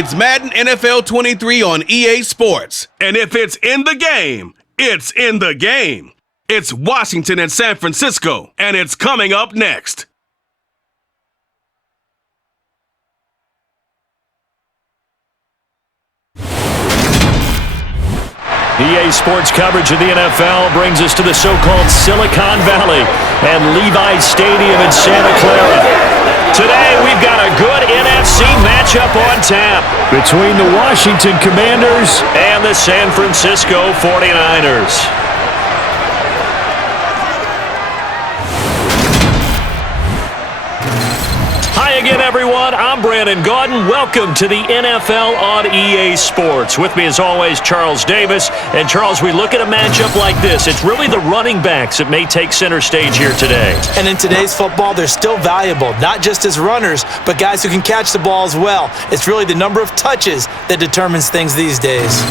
It's Madden NFL 23 on EA Sports. And if it's in the game, it's in the game. It's Washington and San Francisco, and it's coming up next. EA Sports coverage of the NFL brings us to the so-called Silicon Valley and Levi's Stadium in Santa Clara. Today, we've got a good NFC matchup on tap between the Washington Commanders and the San Francisco 49ers. Hi again, everyone. I'm Brandon Gaudin. Welcome to the NFL on EA Sports. With me, as always, Charles Davis. And, Charles, we look at a matchup like this. It's really the running backs that may take center stage here today. And in today's football, they're still valuable, not just as runners, but guys who can catch the ball as well. It's really the number of touches that determines things these days.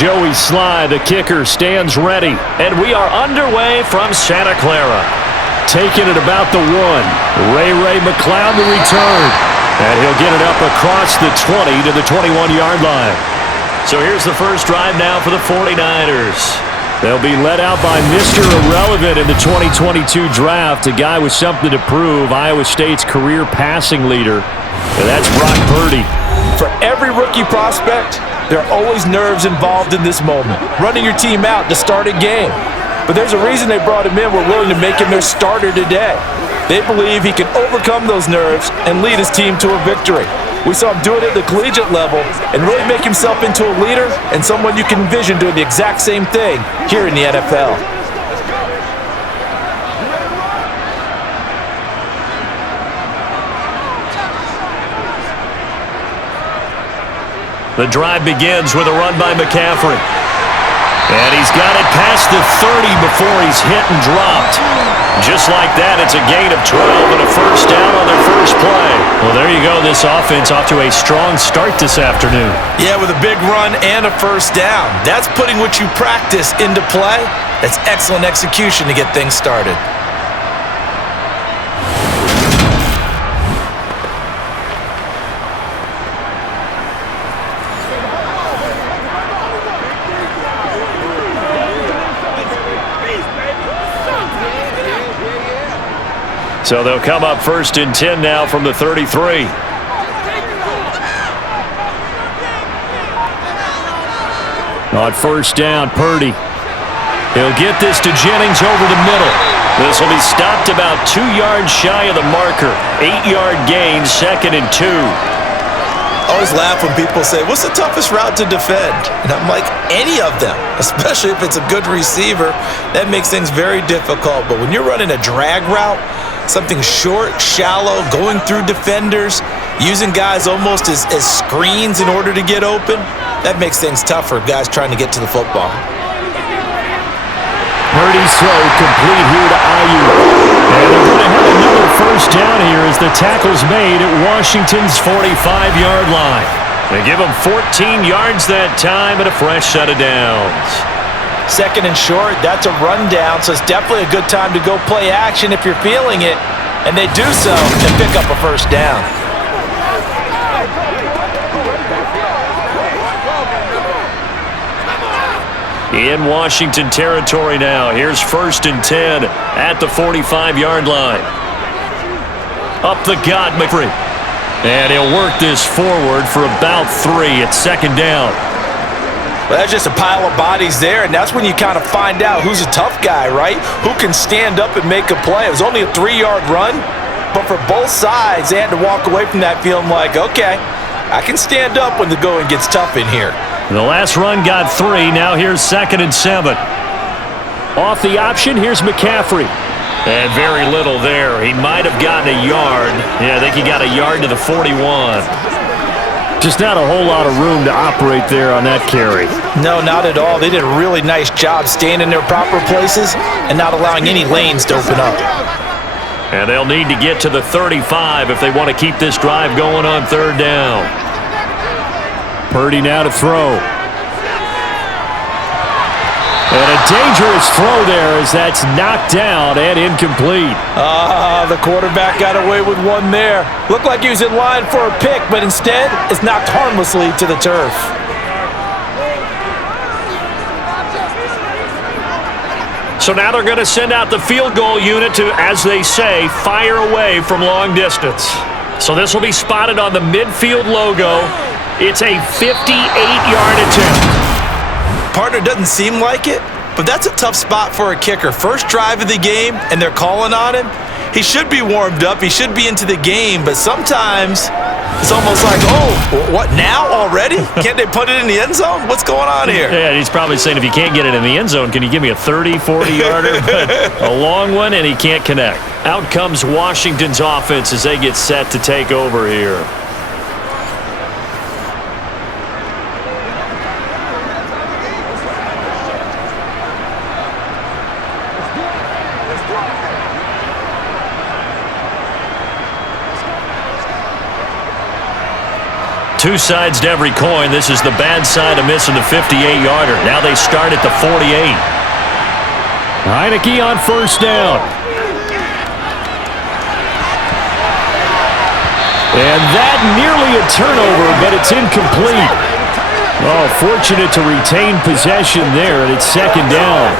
Joey Sly, the kicker, stands ready. And we are underway from Santa Clara. Taking it about the 1. Ray McLeod to return. And he'll get it up across the 20 to the 21-yard line. So here's the first drive now for the 49ers. They'll be led out by Mr. Irrelevant in the 2022 draft, a guy with something to prove, Iowa State's career passing leader. And that's Brock Purdy. For every rookie prospect, there are always nerves involved in this moment, running your team out to start a game. But there's a reason they brought him in. We're willing to make him their starter today. They believe he can overcome those nerves and lead his team to a victory. We saw him do it at the collegiate level and really make himself into a leader and someone you can envision doing the exact same thing here in the NFL. The drive begins with a run by McCaffrey. And he's got it past the 30 before he's hit and dropped. Just like that, it's a gain of 12 and a first down on their first play. Well, there you go. This offense off to a strong start this afternoon. Yeah, with a big run and a first down. That's putting what you practice into play. That's excellent execution to get things started. So they'll come up 1st and 10 now from the 33. On first down, Purdy. He'll get this to Jennings over the middle. This will be stopped about 2 yards shy of the marker. 8-yard gain, 2nd and 2. I always laugh when people say, what's the toughest route to defend? And I'm like, any of them, especially if it's a good receiver. That makes things very difficult. But when you're running a drag route, something short, shallow, going through defenders, using guys almost as screens in order to get open, that makes things tough for guys trying to get to the football. Purdy's throw complete here to Ayuk. And they're going to have another first down here as the tackle's made at Washington's 45-yard line. They give him 14 yards that time and a fresh set of downs. 2nd and short, that's a rundown, so it's definitely a good time to go play action if you're feeling it. And they do so and pick up a first down. In Washington territory now. Here's 1st and 10 at the 45-yard line. Up the gut, McCaffrey. And he'll work this forward for about 3 at 2nd down. Well, that's just a pile of bodies there, and that's when you kind of find out who's a tough guy, right? Who can stand up and make a play. It was only a 3-yard run, but for both sides, they had to walk away from that feeling like, okay, I can stand up when the going gets tough in here. The last run got 3. Now here's 2nd and 7. Off the option, here's McCaffrey. And very little there. He might have gotten a yard. Yeah, I think he got a yard to the 41. Just not a whole lot of room to operate there on that carry. No, not at all. They did a really nice job staying in their proper places and not allowing any lanes to open up. And they'll need to get to the 35 if they want to keep this drive going on 3rd down. Purdy now to throw. And a dangerous throw there as that's knocked down and incomplete. The quarterback got away with one there. Looked like he was in line for a pick, but instead it's knocked harmlessly to the turf. So now they're going to send out the field goal unit to, as they say, fire away from long distance. So this will be spotted on the midfield logo. It's a 58-yard attempt. Partner doesn't seem like it, but that's a tough spot for a kicker. First drive of the game, and they're calling on him. He should be warmed up. He should be into the game, but sometimes it's almost like, oh, what, now already? Can't they put it in the end zone? What's going on here? Yeah, he's probably saying, if you can't get it in the end zone, can you give me a 30, 40-yarder? But a long one, and he can't connect. Out comes Washington's offense as they get set to take over here. Two sides to every coin. This is the bad side of missing the 58-yarder. Now they start at the 48. Heineke on 1st down. And that nearly a turnover, but it's incomplete. Oh, fortunate to retain possession there, and it's 2nd down.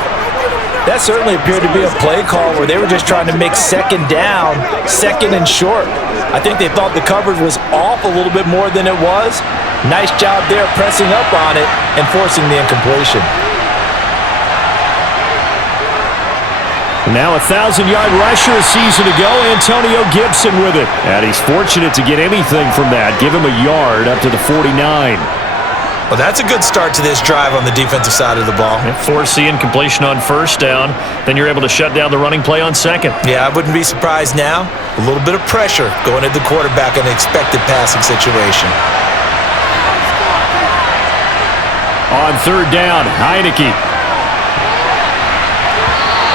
That certainly appeared to be a play call where they were just trying to make 2nd down, 2nd and short. I think they thought the coverage was off a little bit more than it was. Nice job there pressing up on it and forcing the incompletion. Now a 1,000-yard rusher a season ago, Antonio Gibson with it. And he's fortunate to get anything from that. Give him a yard up to the 49. Well, that's a good start to this drive on the defensive side of the ball. Force the incompletion on 1st down. Then you're able to shut down the running play on 2nd. Yeah, I wouldn't be surprised now. A little bit of pressure going at the quarterback in an expected passing situation. On 3rd down, Heineke.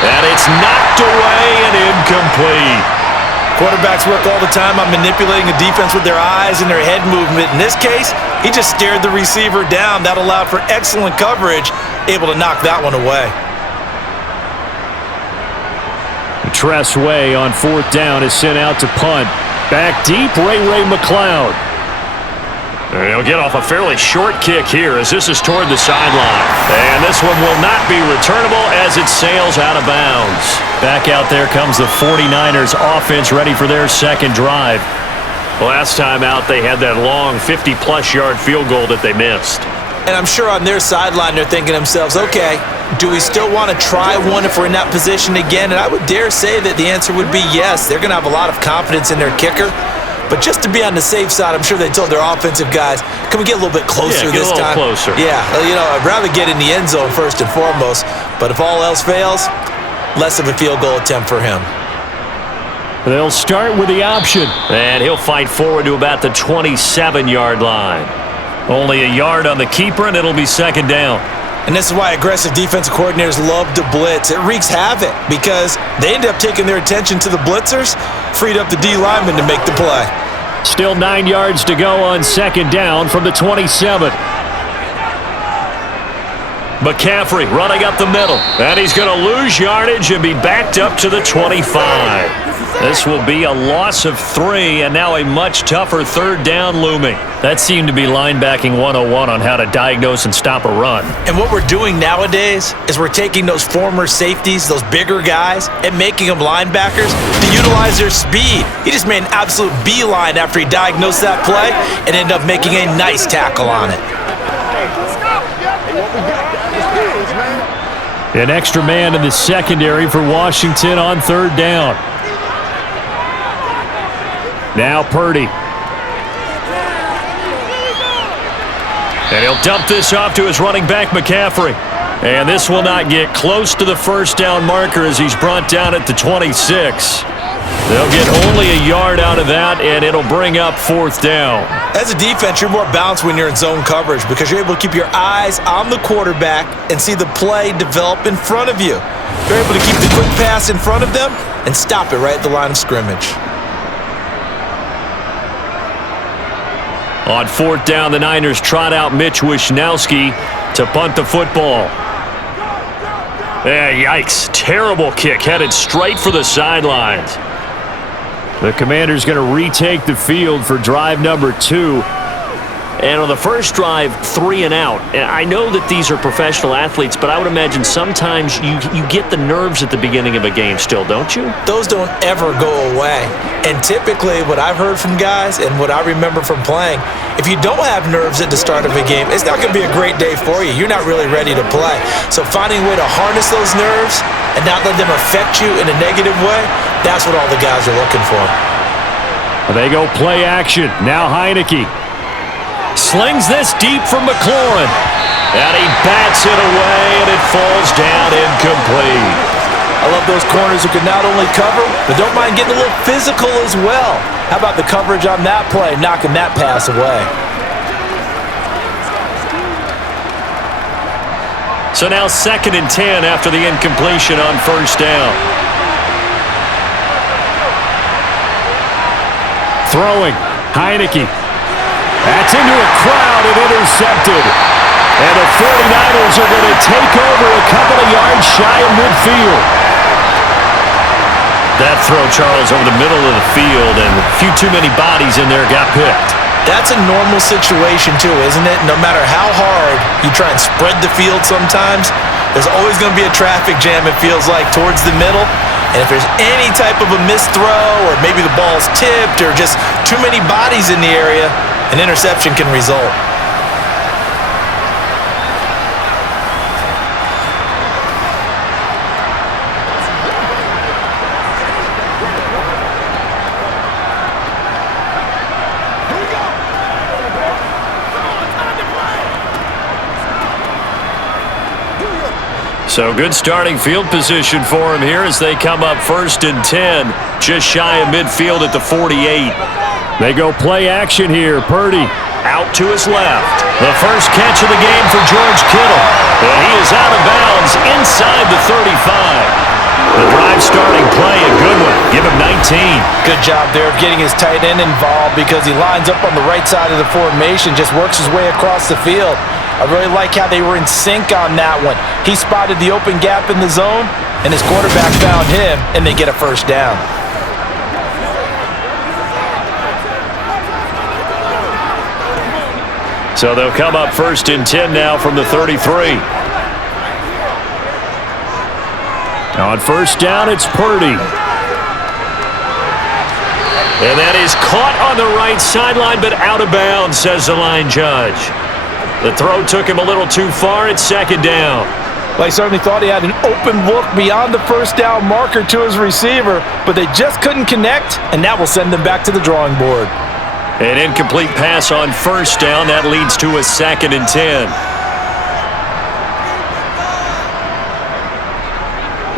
And it's knocked away and incomplete. Quarterbacks work all the time on manipulating a defense with their eyes and their head movement. In this case, he just stared the receiver down. That allowed for excellent coverage, able to knock that one away. Tress Way on 4th down is sent out to punt. Back deep, Ray McLeod. And he'll get off a fairly short kick here as this is toward the sideline. And this one will not be returnable as it sails out of bounds. Back out there comes the 49ers offense ready for their 2nd drive. Last time out, they had that long 50-plus yard field goal that they missed. And I'm sure on their sideline, they're thinking to themselves, okay, do we still want to try one if we're in that position again? And I would dare say that the answer would be yes. They're going to have a lot of confidence in their kicker. But just to be on the safe side, I'm sure they told their offensive guys, can we get a little bit closer this time? Closer. Yeah, you know, I'd rather get in the end zone first and foremost. But if all else fails, less of a field goal attempt for him. They'll start with the option. And he'll fight forward to about the 27-yard line. Only a yard on the keeper, and it'll be 2nd down. And this is why aggressive defensive coordinators love to blitz. It wreaks havoc because they end up taking their attention to the blitzers, freed up the D lineman to make the play. Still 9 yards to go on 2nd down from the 27. McCaffrey running up the middle. And he's going to lose yardage and be backed up to the 25. This will be a loss of 3, and now a much tougher 3rd down looming. That seemed to be linebacking 101 on how to diagnose and stop a run. And what we're doing nowadays is we're taking those former safeties, those bigger guys, and making them linebackers to utilize their speed. He just made an absolute beeline after he diagnosed that play and ended up making a nice tackle on it. An extra man in the secondary for Washington on third down. Now Purdy. And he'll dump this off to his running back, McCaffrey. And this will not get close to the first down marker as he's brought down at the 26. They'll get only a yard out of that, and it'll bring up fourth down. As a defense, you're more balanced when you're in zone coverage because you're able to keep your eyes on the quarterback and see the play develop in front of you. You're able to keep the quick pass in front of them and stop it right at the line of scrimmage. On fourth down, the Niners trot out Mitch Wishnowski to punt the football. Yikes. Terrible kick headed straight for the sidelines. The Commander's going to retake the field for drive number 2. And on the first drive, 3 and out. And I know that these are professional athletes, but I would imagine sometimes you get the nerves at the beginning of a game still, don't you? Those don't ever go away. And typically what I've heard from guys and what I remember from playing, if you don't have nerves at the start of a game, it's not going to be a great day for you. You're not really ready to play. So finding a way to harness those nerves and not let them affect you in a negative way, that's what all the guys are looking for. They go play action. Now Heineke slings this deep from McLaurin. And he bats it away, and it falls down incomplete. I love those corners who can not only cover, but don't mind getting a little physical as well. How about the coverage on that play, knocking that pass away? So now 2nd and 10 after the incompletion on first down. Throwing, Heineke. That's into a crowd and intercepted. And the 49ers are going to take over a couple of yards shy of midfield. That throw, Charles, over the middle of the field, and a few too many bodies in there got picked. That's a normal situation too, isn't it? No matter how hard you try and spread the field sometimes, there's always going to be a traffic jam, it feels like, towards the middle. And if there's any type of a missed throw or maybe the ball's tipped or just too many bodies in the area, an interception can result. So good starting field position for him here as they come up 1st and 10, just shy of midfield at the 48. They go play action here. Purdy out to his left. The first catch of the game for George Kittle. And he is out of bounds inside the 35. The drive starting play, a good one. Give him 19. Good job there of getting his tight end involved because he lines up on the right side of the formation, just works his way across the field. I really like how they were in sync on that one. He spotted the open gap in the zone, and his quarterback found him, and they get a first down. So they'll come up 1st and 10 now from the 33. On first down, it's Purdy. And that is caught on the right sideline, but out of bounds, says the line judge. The throw took him a little too far. It's 2nd down. Well, he certainly thought he had an open look beyond the first down marker to his receiver, but they just couldn't connect, and that will send them back to the drawing board. An incomplete pass on first down. That leads to a 2nd and 10.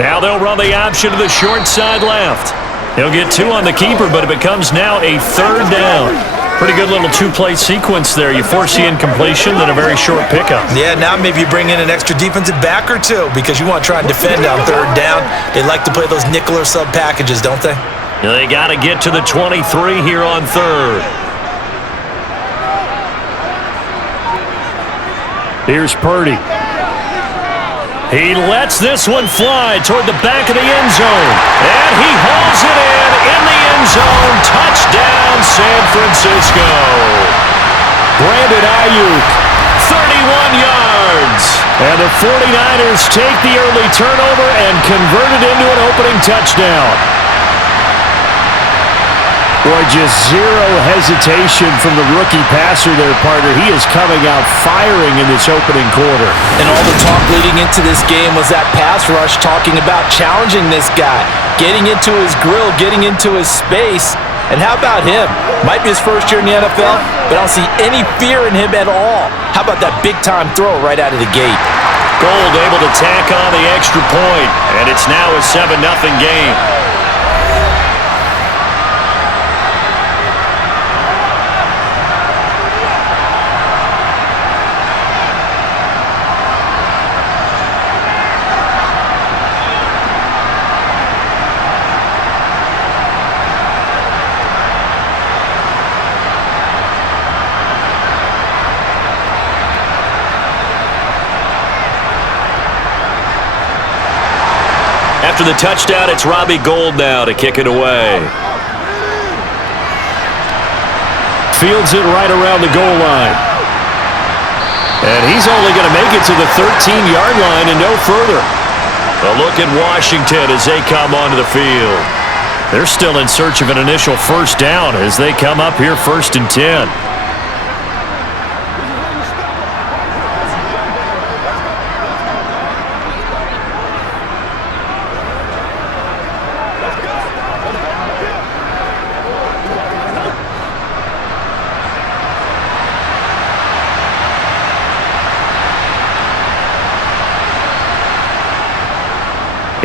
Now they'll run the option to the short side left. He'll get 2 on the keeper, but it becomes now a 3rd down. Pretty good little 2-play sequence there. You force the incompletion, then a very short pickup. Yeah, now maybe you bring in an extra defensive back or two because you want to try and defend on 3rd down. They like to play those nickel or sub packages, don't they? They got to get to the 23 here on 3rd. Here's Purdy. He lets this one fly toward the back of the end zone. And he hauls it in the end zone. Touchdown, San Francisco. Brandon Ayuk, 31 yards. And the 49ers take the early turnover and convert it into an opening touchdown. Boy, just zero hesitation from the rookie passer there, partner. He is coming out firing in this opening quarter. And all the talk leading into this game was that pass rush, talking about challenging this guy, getting into his grill, getting into his space. And how about him? Might be his first year in the NFL, but I don't see any fear in him at all. How about that big-time throw right out of the gate? Gold able to tack on the extra point, and it's now a 7-0 game. After the touchdown, it's Robbie Gould now to kick it away. Fields it right around the goal line. And he's only going to make it to the 13-yard line and no further. A look at Washington as they come onto the field. They're still in search of an initial first down as they come up here 1st and 10.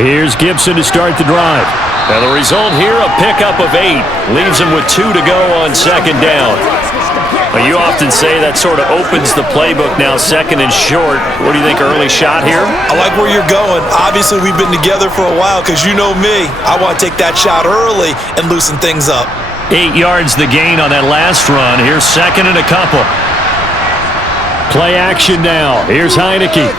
Here's Gibson to start the drive. And the result here, a pickup of 8. Leaves him with 2 to go on 2nd down. Well, you often say that sort of opens the playbook now, 2nd and short. What do you think, early shot here? I like where you're going. Obviously, we've been together for a while because you know me. I want to take that shot early and loosen things up. 8 yards the gain on that last run. Here's 2nd and a couple. Play action now. Here's Heineke.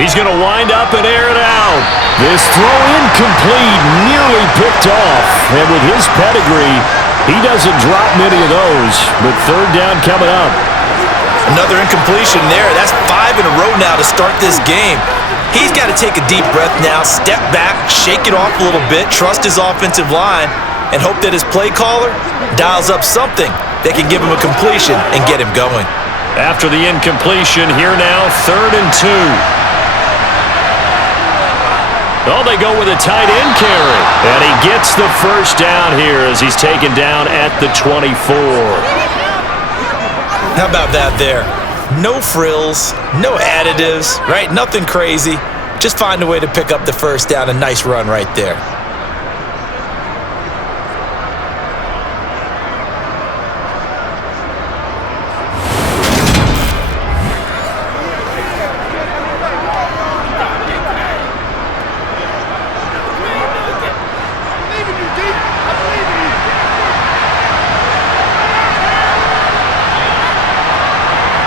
He's going to wind up and air it out. This throw incomplete, nearly picked off. And with his pedigree, he doesn't drop many of those. But 3rd down coming up. Another incompletion there. That's 5 in a row now to start this game. He's got to take a deep breath now, step back, shake it off a little bit, trust his offensive line, and hope that his play caller dials up something that can give him a completion and get him going. After the incompletion, here now, 3rd and 2. Oh, they go with a tight end carry. And he gets the first down here as he's taken down at the 24. How about that there? No frills, no additives, right? Nothing crazy. Just find a way to pick up the first down. A nice run right there.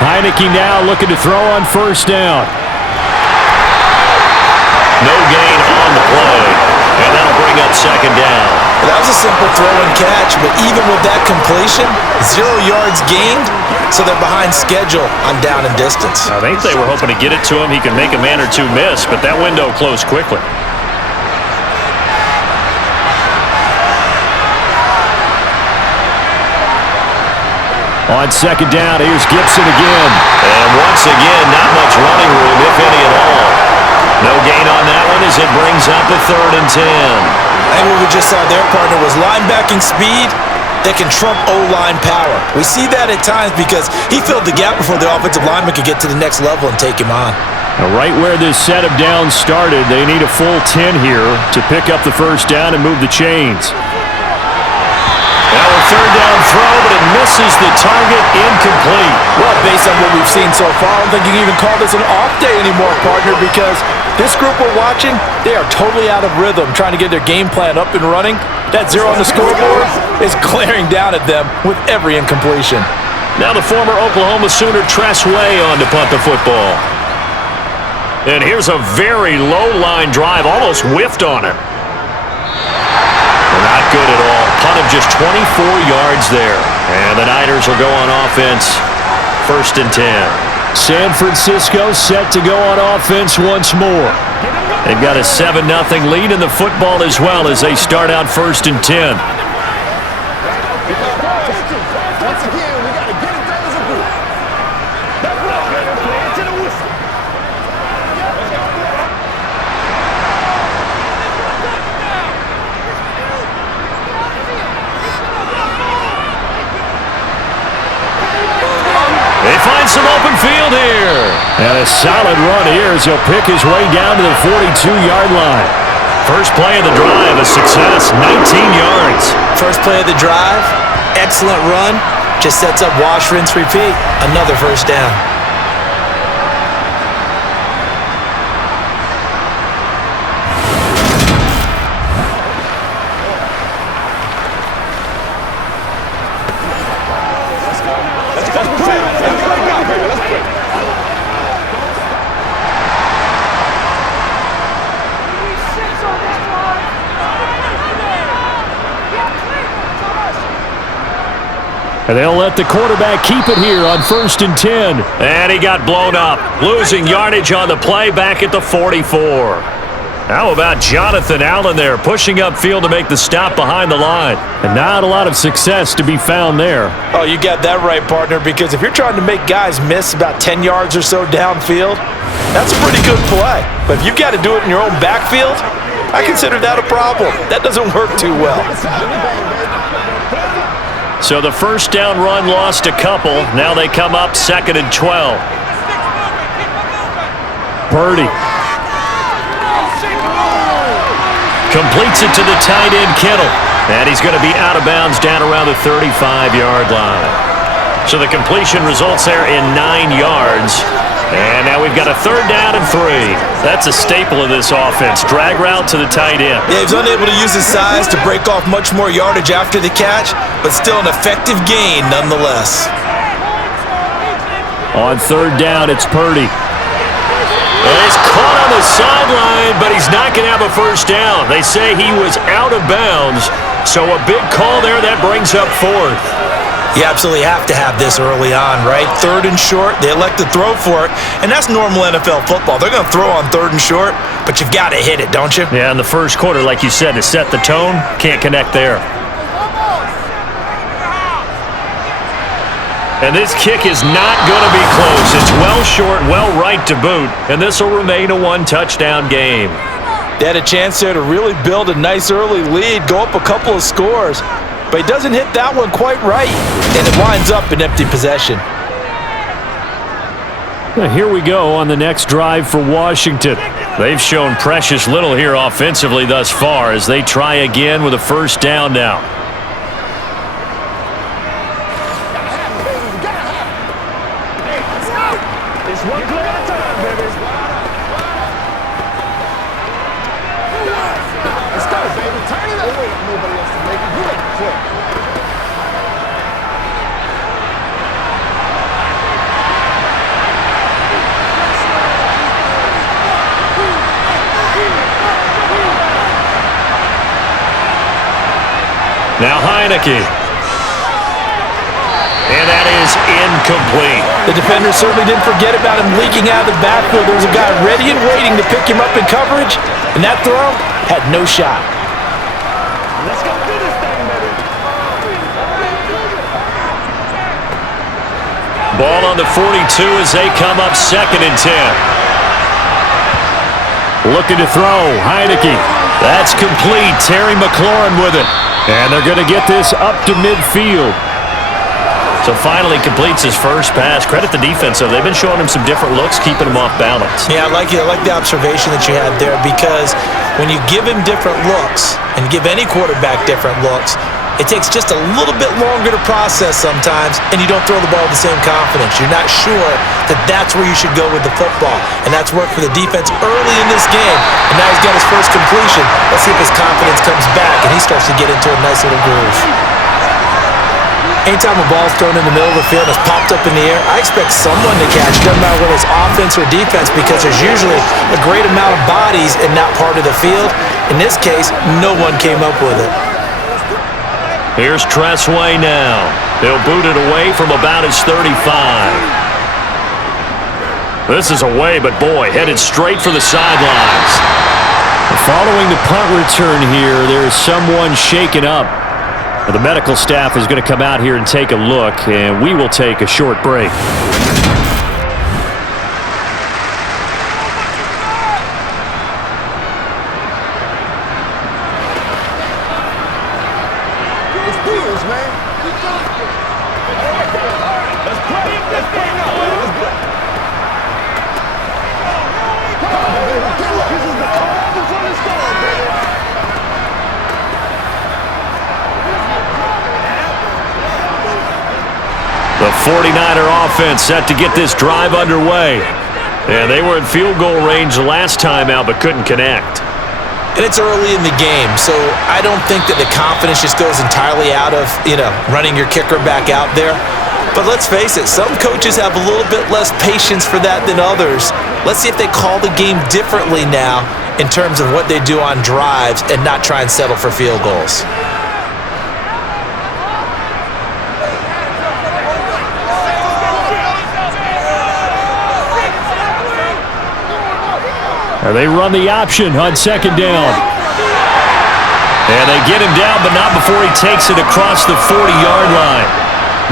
Heineke now looking to throw on 1st down. No gain on the play, and that'll bring up 2nd down. That was a simple throw and catch, but even with that completion, 0 yards gained, so they're behind schedule on down and distance. I think they were hoping to get it to him. He can make a man or two miss, but that window closed quickly. On 2nd down, here's Gibson again. And once again, not much running room, if any at all. No gain on that one as it brings up a 3rd and 10. I think what we just saw there, partner, was linebacking speed that can trump O-line power. We see that at times because he filled the gap before the offensive lineman could get to the next level and take him on. Now, right where this set of downs started, they need a full 10 here to pick up the first down and move the chains. Now a 3rd down throw, but it misses the target, incomplete. Well, based on what we've seen so far, I don't think you can even call this an off day anymore, partner, because this group we're watching, they are totally out of rhythm, trying to get their game plan up and running. That 0 on the scoreboard is glaring down at them with every incompletion. Now the former Oklahoma Sooner Tress Way on to punt the football. And here's a very low line drive, almost whiffed on it. Not good at all. Punt of just 24 yards there. And the Niners will go on offense. 1st and 10. San Francisco set to go on offense once more. They've got a 7-0 lead in the football as well as they start out 1st and 10. Once again, we got to get it done as a group. That's right, man. Play it to the whistle. They find some open field here. And a solid run here as he'll pick his way down to the 42-yard line. First play of the drive, a success, 19 yards. First play of the drive, excellent run. Just sets up wash, rinse, repeat. Another first down. And they'll let the quarterback keep it here on 1st and 10. And he got blown up, losing yardage on the play back at the 44. How about Jonathan Allen there, pushing upfield to make the stop behind the line? And not a lot of success to be found there. Oh, you got that right, partner, because if you're trying to make guys miss about 10 yards or so downfield, that's a pretty good play. But if you've got to do it in your own backfield, I consider that a problem. That doesn't work too well. So the first down run lost a couple. Now they come up 2nd and 12. Purdy completes it to the tight end Kittle. And he's going to be out of bounds down around the 35-yard line. So the completion results there in 9 yards. And now we've got a 3rd down and 3. That's a staple of this offense. Drag route to the tight end. Yeah, he was unable to use his size to break off much more yardage after the catch, but still an effective gain nonetheless. On 3rd down, it's Purdy. And he's caught on the sideline, but he's not going to have a first down. They say he was out of bounds, so a big call there that brings up 4th. You absolutely have to have this early on, right? 3rd and short, they elect to throw for it, and that's normal NFL football. They're going to throw on 3rd and short, but you've got to hit it, don't you? Yeah, in the first quarter, like you said, to set the tone, can't connect there. And this kick is not going to be close. It's well short, well right to boot, and this will remain a 1-touchdown game. They had a chance there to really build a nice early lead, go up a couple of scores. But he doesn't hit that one quite right, and it winds up in empty possession. Well, here we go on the next drive for Washington. They've shown precious little here offensively thus far as they try again with a first down now. It's one play at a time, baby. Let's go, baby. Turn it up. Don't wait for nobody else to make it. You make the play. Now Heineke. And that is incomplete. The defender certainly didn't forget about him leaking out of the backfield. There was a guy ready and waiting to pick him up in coverage, and that throw had no shot. Let's go do this thing, baby. Ball on the 42 as they come up 2nd and 10. Looking to throw, Heineke. That's complete. Terry McLaurin with it. And they're going to get this up to midfield. So finally completes his first pass. Credit the defense, though. They've been showing him some different looks, keeping him off balance. Yeah, I like the observation that you had there, because when you give him different looks and give any quarterback different looks, it takes just a little bit longer to process sometimes, and you don't throw the ball with the same confidence. You're not sure that that's where you should go with the football, and that's worked for the defense early in this game, and now he's got his first completion. Let's see if his confidence comes back and he starts to get into a nice little groove. Anytime a ball's thrown in the middle of the field and it's popped up in the air, I expect someone to catch. Doesn't matter whether it's offense or defense, because there's usually a great amount of bodies in that part of the field. In this case, no one came up with it. Here's Tressway now. They'll boot it away from about his 35. This is away, but boy, headed straight for the sidelines. Following the punt return here, there is someone shaken up. The medical staff is going to come out here and take a look, and we will take a short break. The 49er offense set to get this drive underway. And they were in field goal range the last time out but couldn't connect. And it's early in the game, so I don't think that the confidence just goes entirely out of, running your kicker back out there. But let's face it, some coaches have a little bit less patience for that than others. Let's see if they call the game differently now in terms of what they do on drives and not try and settle for field goals. They run the option on second down. And they get him down, but not before he takes it across the 40-yard line.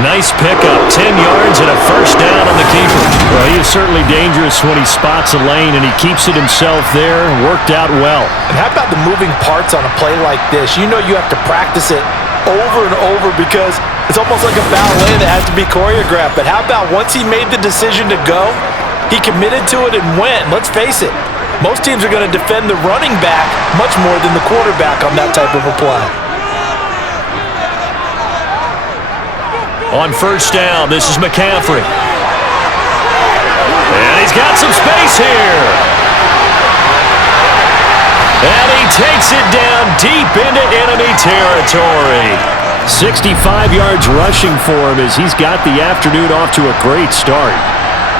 Nice pickup, 10 yards and a first down on the keeper. Well, he is certainly dangerous when he spots a lane, and he keeps it himself there. Worked out well. And how about the moving parts on a play like this? You know you have to practice it over and over because it's almost like a ballet that has to be choreographed. But how about once he made the decision to go, he committed to it and went. Let's face it, most teams are going to defend the running back much more than the quarterback on that type of a play. On first down, this is McCaffrey. And he's got some space here. And he takes it down deep into enemy territory. 65 yards rushing for him as he's got the afternoon off to a great start.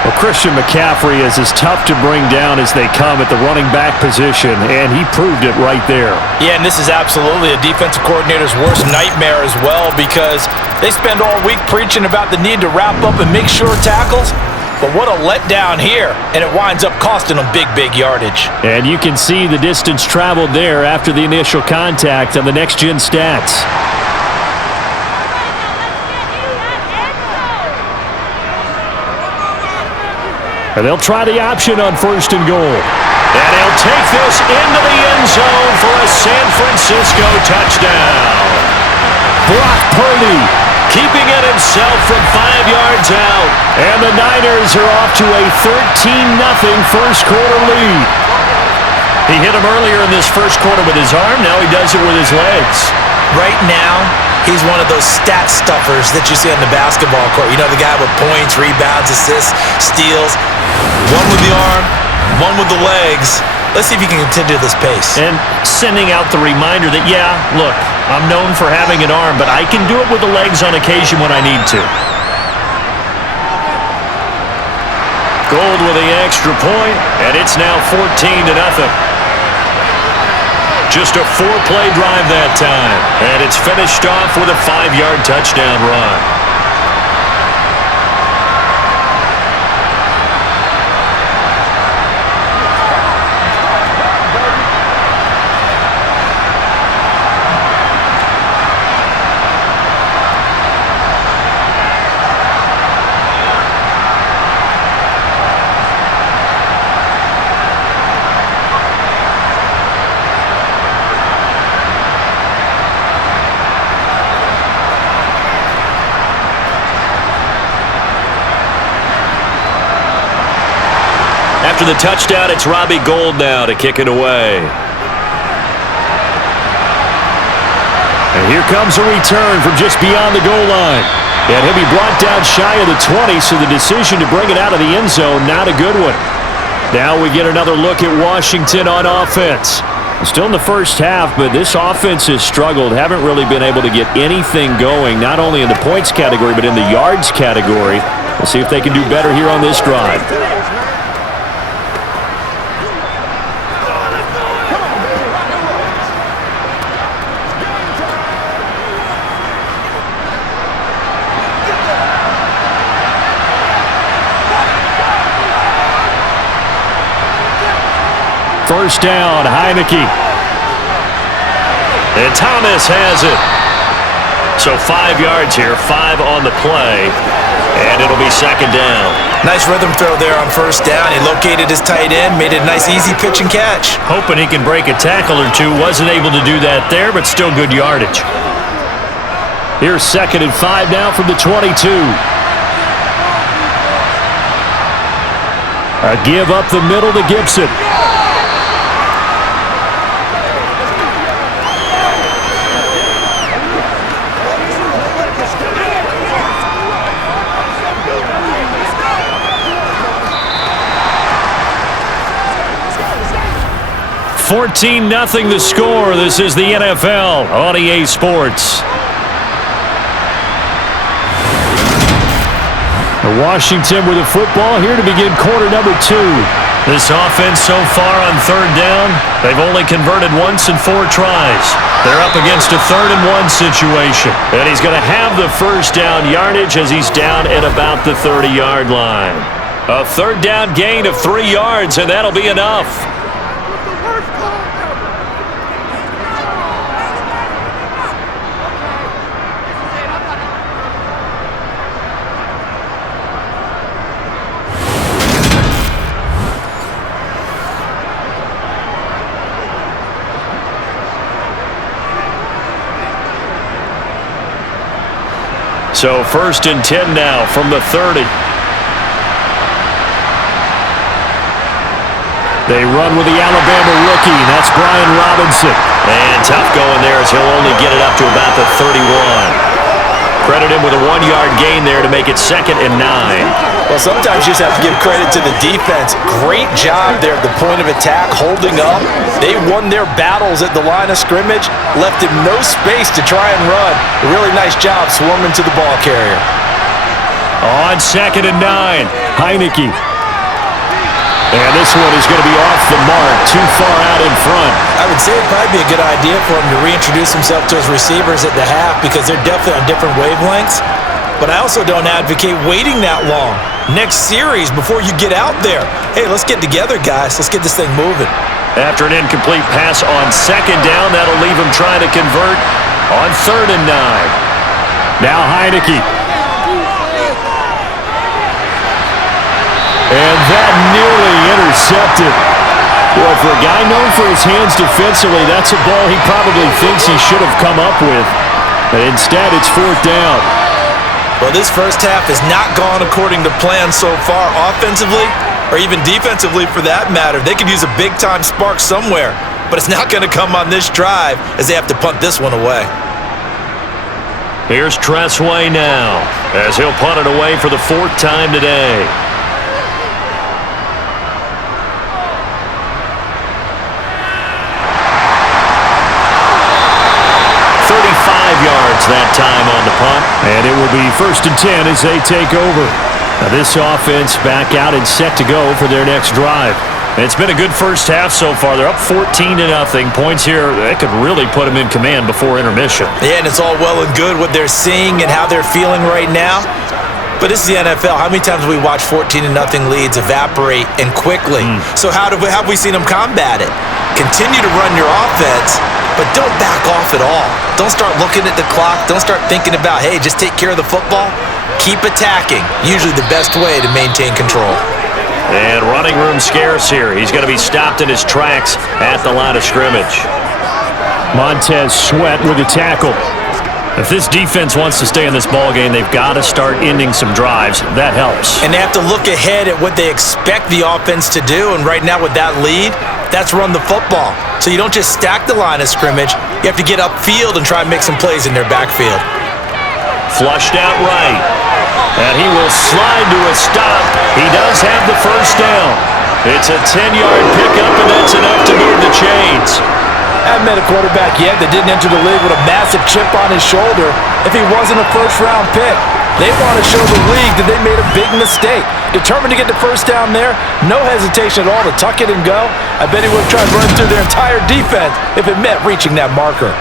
Well, Christian McCaffrey is as tough to bring down as they come at the running back position, and he proved it right there. Yeah, and this is absolutely a defensive coordinator's worst nightmare as well because they spend all week preaching about the need to wrap up and make sure tackles, but what a letdown here, and it winds up costing them big yardage. And you can see the distance traveled there after the initial contact on the next-gen stats. And they'll try the option on first and goal. And he'll take this into the end zone for a San Francisco touchdown. Brock Purdy keeping it himself from 5 yards out. And the Niners are off to a 13-0 first quarter lead. He hit him earlier in this first quarter with his arm. Now he does it with his legs. Right now, he's one of those stat stuffers that you see on the basketball court. You know, the guy with points, rebounds, assists, steals. One with the arm, one with the legs. Let's see if he can continue this pace. And sending out the reminder that, yeah, look, I'm known for having an arm, but I can do it with the legs on occasion when I need to. Gold with the extra point, and it's now 14-0. Just a 4-play drive that time, and it's finished off with a 5-yard touchdown run. After the touchdown, it's Robbie Gould now to kick it away. And here comes a return from just beyond the goal line. And he'll be brought down shy of the 20, so the decision to bring it out of the end zone, not a good one. Now we get another look at Washington on offense. Still in the first half, but this offense has struggled. Haven't really been able to get anything going, not only in the points category, but in the yards category. We'll see if they can do better here on this drive. First down, Heineke. And Thomas has it. So 5 yards here, 5 on the play, and it'll be second down. Nice rhythm throw there on first down. He located his tight end, made it a nice easy pitch and catch. Hoping he can break a tackle or two. Wasn't able to do that there, but still good yardage. Here's second and 5 now from the 22. A give up the middle to Gibson. $14-0 the score. This is the NFL on EA Sports. Washington with the football here to begin quarter number 2. This offense so far on third down, they've only converted once in 4 tries. They're up against a 3rd and 1 situation. And he's going to have the first down yardage as he's down at about the 30-yard line. A 3rd down gain of 3 yards, and that'll be enough. So 1st and 10 now from the 30. They run with the Alabama rookie. That's Brian Robinson. And tough going there as he'll only get it up to about the 31. Credit him with a 1-yard gain there to make it 2nd and 9. Well, sometimes you just have to give credit to the defense. Great job there at the point of attack, holding up. They won their battles at the line of scrimmage, left him no space to try and run. A really nice job swarming to the ball carrier. On 2nd and 9, Heineke. And this one is going to be off the mark, too far out in front. I would say it'd probably be a good idea for him to reintroduce himself to his receivers at the half because they're definitely on different wavelengths. But I also don't advocate waiting that long. Next series, before you get out there, hey, let's get together, guys. Let's get this thing moving. After an incomplete pass on 2nd down, that'll leave him trying to convert on 3rd and 9. Now Heineke. And that nearly intercepted. Boy, for a guy known for his hands defensively, that's a ball he probably thinks he should have come up with. But instead, it's 4th down. Well, this first half has not gone according to plan so far offensively, or even defensively for that matter. They could use a big-time spark somewhere, but it's not going to come on this drive as they have to punt this one away. Here's Tressway now as he'll punt it away for the 4th time today. 35 yards that time on the punt. And it will be 1st and 10 as they take over. Now this offense back out and set to go for their next drive. It's been a good first half so far. They're up 14-0. Points here, that could really put them in command before intermission. Yeah, and it's all well and good what they're seeing and how they're feeling right now. But this is the NFL. How many times have we watched 14-0 leads evaporate and quickly? So how have we seen them combat it? Continue to run your offense, but don't back off at all. Don't start looking at the clock. Don't start thinking about, hey, just take care of the football. Keep attacking. Usually the best way to maintain control. And running room scarce here. He's going to be stopped in his tracks at the line of scrimmage. Montez Sweat with the tackle. If this defense wants to stay in this ballgame, they've got to start ending some drives. That helps. And they have to look ahead at what they expect the offense to do. And right now with that lead, that's run the football. So you don't just stack the line of scrimmage. You have to get upfield and try and make some plays in their backfield. Flushed out right. And he will slide to a stop. He does have the first down. It's a 10-yard pickup, and that's enough to move the chains. I haven't met a quarterback yet that didn't enter the league with a massive chip on his shoulder if he wasn't a first-round pick. They want to show the league that they made a big mistake. Determined to get the first down there, no hesitation at all to tuck it and go. I bet he would have tried running through their entire defense if it meant reaching that marker.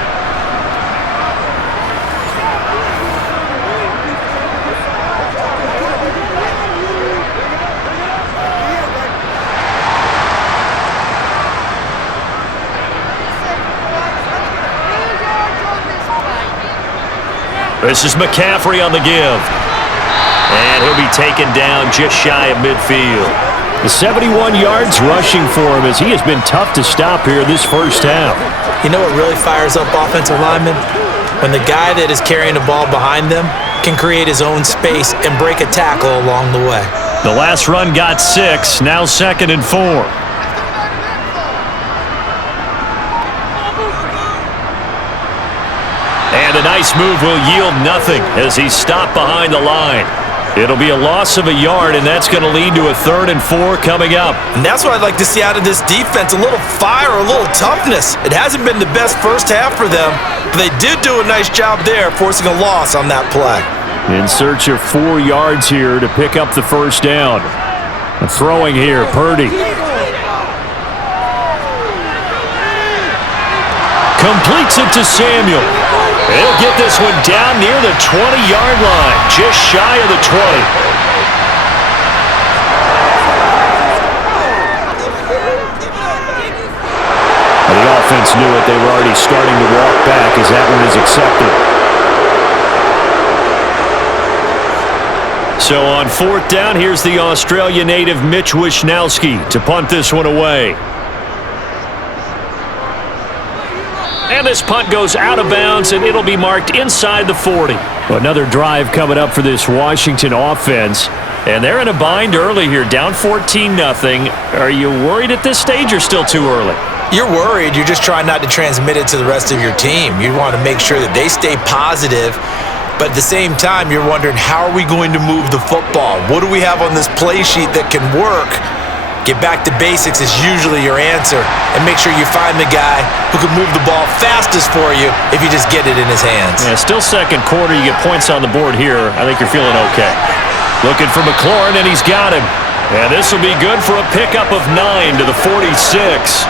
This is McCaffrey on the give. And he'll be taken down just shy of midfield. The 71 yards rushing for him as he has been tough to stop here this first half. You know what really fires up offensive linemen? When the guy that is carrying the ball behind them can create his own space and break a tackle along the way. The last run got 6, now 2nd and 4. And a nice move will yield nothing as he's stopped behind the line. It'll be a loss of a yard, and that's going to lead to a 3rd and 4 coming up. And that's what I'd like to see out of this defense, a little fire, a little toughness. It hasn't been the best first half for them, but they did do a nice job there forcing a loss on that play. In search of 4 yards here to pick up the first down. Throwing here, Purdy. Completes it to Samuel. He'll get this one down near the 20-yard line, just shy of the 20. The offense knew it. They were already starting to walk back as that one is accepted. So on 4th down, here's the Australia native Mitch Wishnowsky to punt this one away. And this punt goes out of bounds, and it'll be marked inside the 40. Another drive coming up for this Washington offense. And they're in a bind early here, down 14-0. Are you worried at this stage or still too early? You're worried. You're just trying not to transmit it to the rest of your team. You want to make sure that they stay positive. But at the same time, you're wondering, how are we going to move the football? What do we have on this play sheet that can work? Get back to basics is usually your answer, and make sure you find the guy who can move the ball fastest for you if you just get it in his hands. Yeah, still second quarter. You get points on the board here. I think you're feeling okay. Looking for McLaurin, and he's got him. And this will be good for a pickup of 9 to the 46.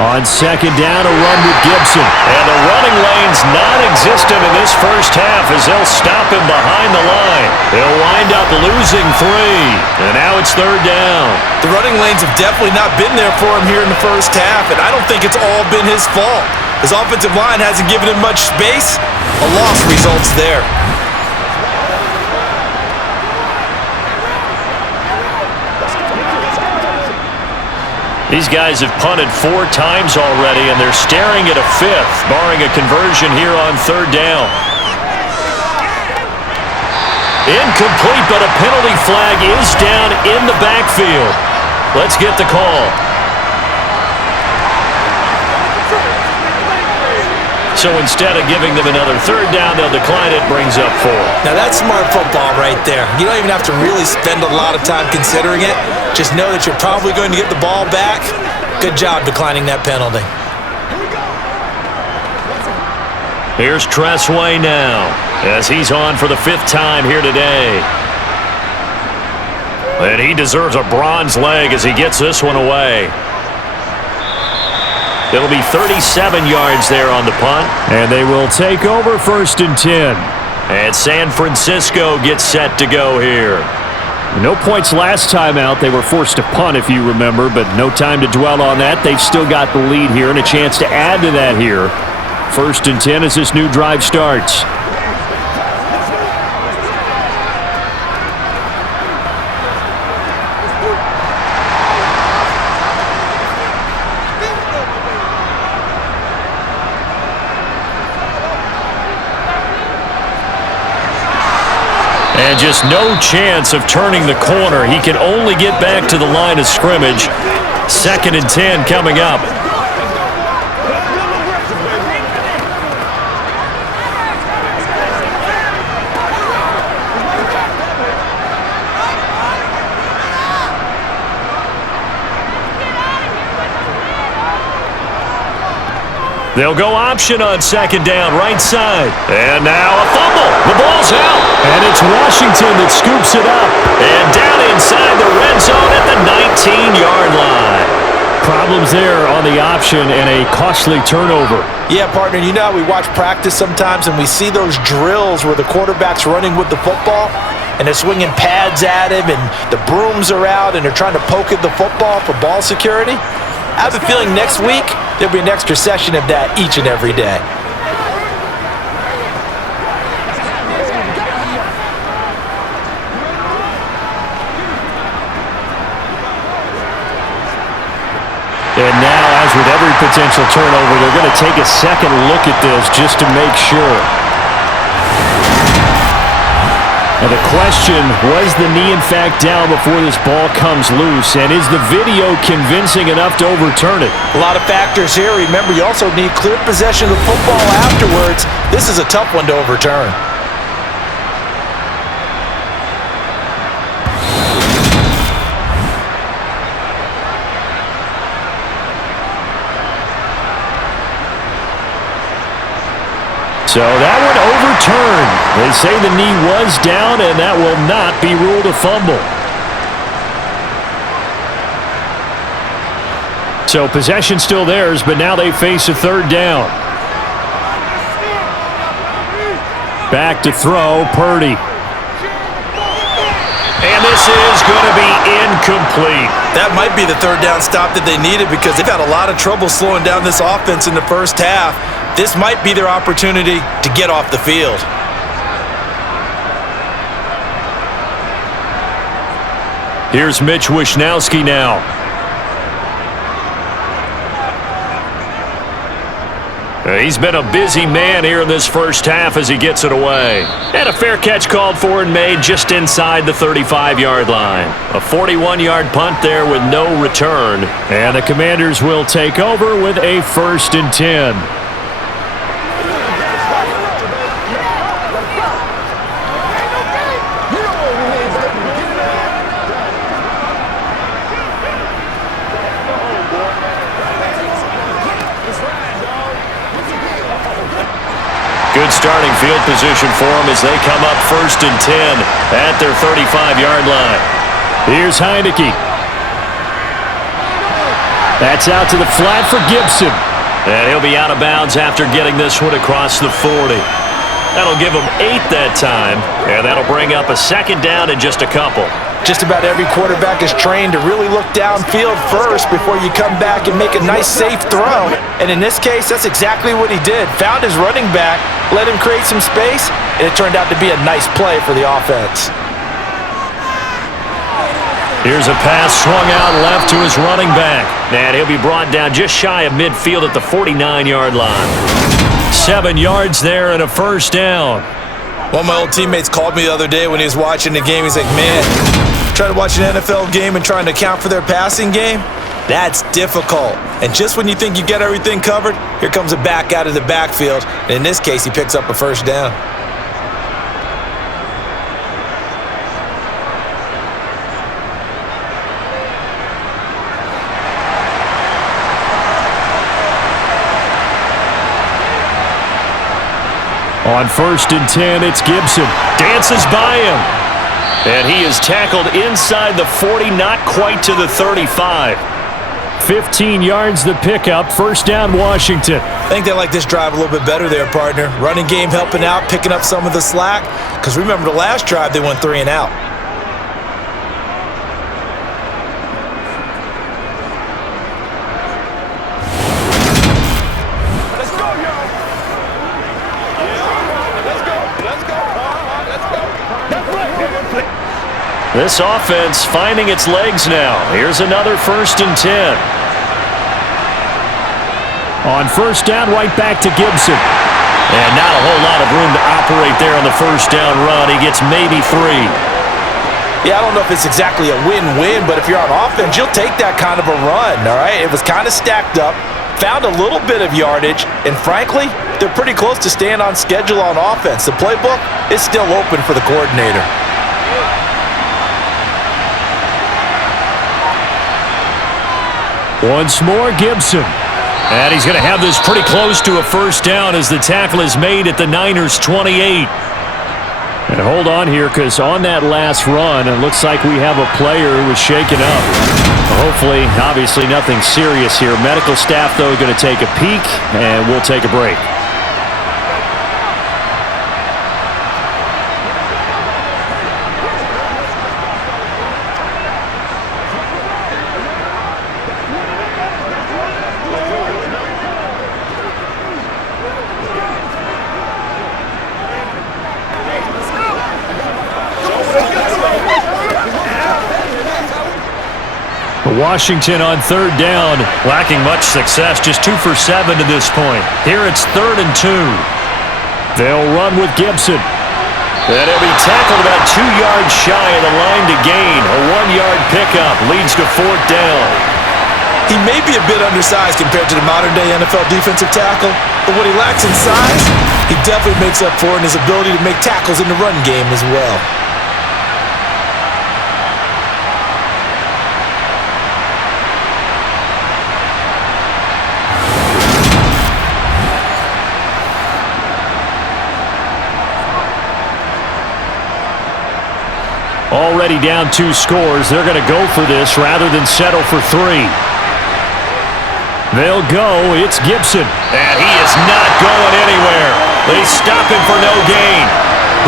On 2nd down, a run with Gibson. And the running lane's non-existent in this first half as they'll stop him behind the line. He'll wind up losing 3. And now it's 3rd down. The running lanes have definitely not been there for him here in the first half, and I don't think it's all been his fault. His offensive line hasn't given him much space. A loss results there. These guys have punted 4 times already, and they're staring at a 5th, barring a conversion here on 3rd down. Incomplete, but a penalty flag is down in the backfield. Let's get the call. So instead of giving them another 3rd down, they'll decline it, brings up 4. Now that's smart football right there. You don't even have to really spend a lot of time considering it. Just know that you're probably going to get the ball back. Good job declining that penalty. Here's Tressway now, as he's on for the 5th time here today. And he deserves a bronze leg as he gets this one away. It'll be 37 yards there on the punt. And they will take over 1st and 10. And San Francisco gets set to go here. No points last time out. They were forced to punt, if you remember, but no time to dwell on that. They've still got the lead here and a chance to add to that here. 1st and 10 as this new drive starts. And just no chance of turning the corner. He can only get back to the line of scrimmage. 2nd and 10 coming up. They'll go option on 2nd down, right side. And now a fumble. The ball's out. And it's Washington that scoops it up. And down inside the red zone at the 19-yard line. Problems there on the option and a costly turnover. Yeah, partner, you know how we watch practice sometimes and we see those drills where the quarterback's running with the football and they're swinging pads at him and the brooms are out and they're trying to poke at the football for ball security? I have a feeling next week there'll be an extra session of that each and every day. And now, as with every potential turnover, they're going to take a second look at this just to make sure. Now the question, was the knee in fact down before this ball comes loose? And is the video convincing enough to overturn it? A lot of factors here. Remember, you also need clear possession of the football afterwards. This is a tough one to overturn. So that one overturned. They say the knee was down, and that will not be ruled a fumble. So possession still theirs, but now they face a third down. Back to throw, Purdy. And this is going to be incomplete. That might be the third down stop that they needed because they've had a lot of trouble slowing down this offense in the first half. This might be their opportunity to get off the field. Here's Mitch Wishnowsky now. He's been a busy man here in this first half as he gets it away. And a fair catch called for and made just inside the 35-yard line. A 41-yard punt there with no return. And the Commanders will take over with a 1st and 10. Good starting field position for them as they come up 1st and 10 at their 35-yard line. Here's Heineke. That's out to the flat for Gibson. And he'll be out of bounds after getting this one across the 40. That'll give them 8 that time, and that'll bring up a 2nd down in just a couple. Just about every quarterback is trained to really look downfield first before you come back and make a nice, safe throw. And in this case, that's exactly what he did. Found his running back, let him create some space, and it turned out to be a nice play for the offense. Here's a pass swung out left to his running back. And he'll be brought down just shy of midfield at the 49-yard line. 7 yards there and a 1st down. One of my old teammates called me the other day when he was watching the game. He's like, man, trying to watch an NFL game and trying to account for their passing game, that's difficult. And just when you think you get everything covered, here comes a back out of the backfield. And in this case, he picks up a 1st down. On 1st and 10, it's Gibson. Dances by him. And he is tackled inside the 40, not quite to the 35. 15 yards the pickup. 1st down, Washington. I think they like this drive a little bit better there, partner. Running game helping out, picking up some of the slack. Because remember the last drive, they went 3 and out. This offense finding its legs now. Here's another 1st and 10. On 1st down, right back to Gibson. And not a whole lot of room to operate there on the 1st down run. He gets maybe 3. Yeah, I don't know if it's exactly a win-win, but if you're on offense, you'll take that kind of a run, all right? It was kind of stacked up, found a little bit of yardage, and frankly, they're pretty close to staying on schedule on offense. The playbook is still open for the coordinator. Once more, Gibson. And he's going to have this pretty close to a 1st down as the tackle is made at the Niners' 28. And hold on here, because on that last run, it looks like we have a player who was shaken up. Hopefully, obviously nothing serious here. Medical staff, though, going to take a peek, and we'll take a break. Washington on third down, lacking much success, just 2 for 7 to this point. Here it's 3rd and 2. They'll run with Gibson. And he'll be tackled about 2 yards shy of the line to gain. A 1-yard pickup leads to 4th down. He may be a bit undersized compared to the modern-day NFL defensive tackle, but what he lacks in size, he definitely makes up for in his ability to make tackles in the run game as well. Already down 2 scores. They're going to go for this rather than settle for 3. They'll go. It's Gibson. And he is not going anywhere. They stop him for no gain.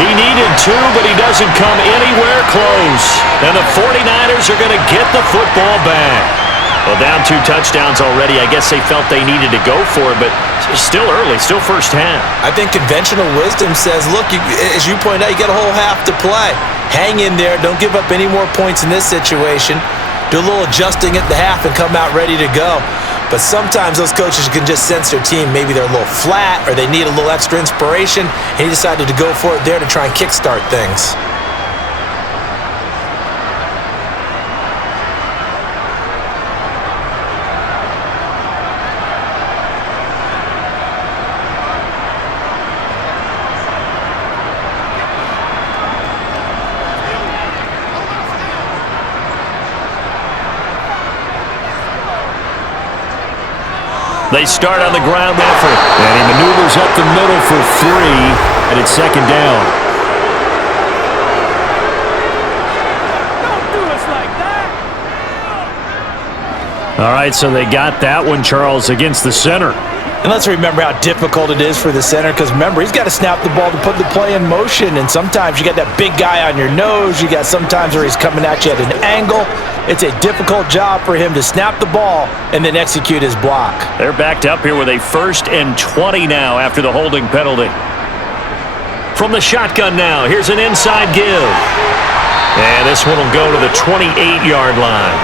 He needed 2, but he doesn't come anywhere close. And the 49ers are going to get the football back. Well, down 2 touchdowns already. I guess they felt they needed to go for it, but it's still early, still first half. I think conventional wisdom says, look, as you point out, you got a whole half to play. Hang in there. Don't give up any more points in this situation. Do a little adjusting at the half and come out ready to go. But sometimes those coaches can just sense their team. Maybe they're a little flat or they need a little extra inspiration, and he decided to go for it there to try and kickstart things. They start on the ground effort, and he maneuvers up the middle for 3, and it's 2nd down. Don't do us like that. All right, so they got that one, Charles, against the center. And let's remember how difficult it is for the center, because remember, he's got to snap the ball to put the play in motion, and sometimes you got that big guy on your nose. You got sometimes where he's coming at you at an angle. It's a difficult job for him to snap the ball and then execute his block. They're backed up here with a 1st and 20 now after the holding penalty. From the shotgun now, here's an inside give. And this one will go to the 28-yard line.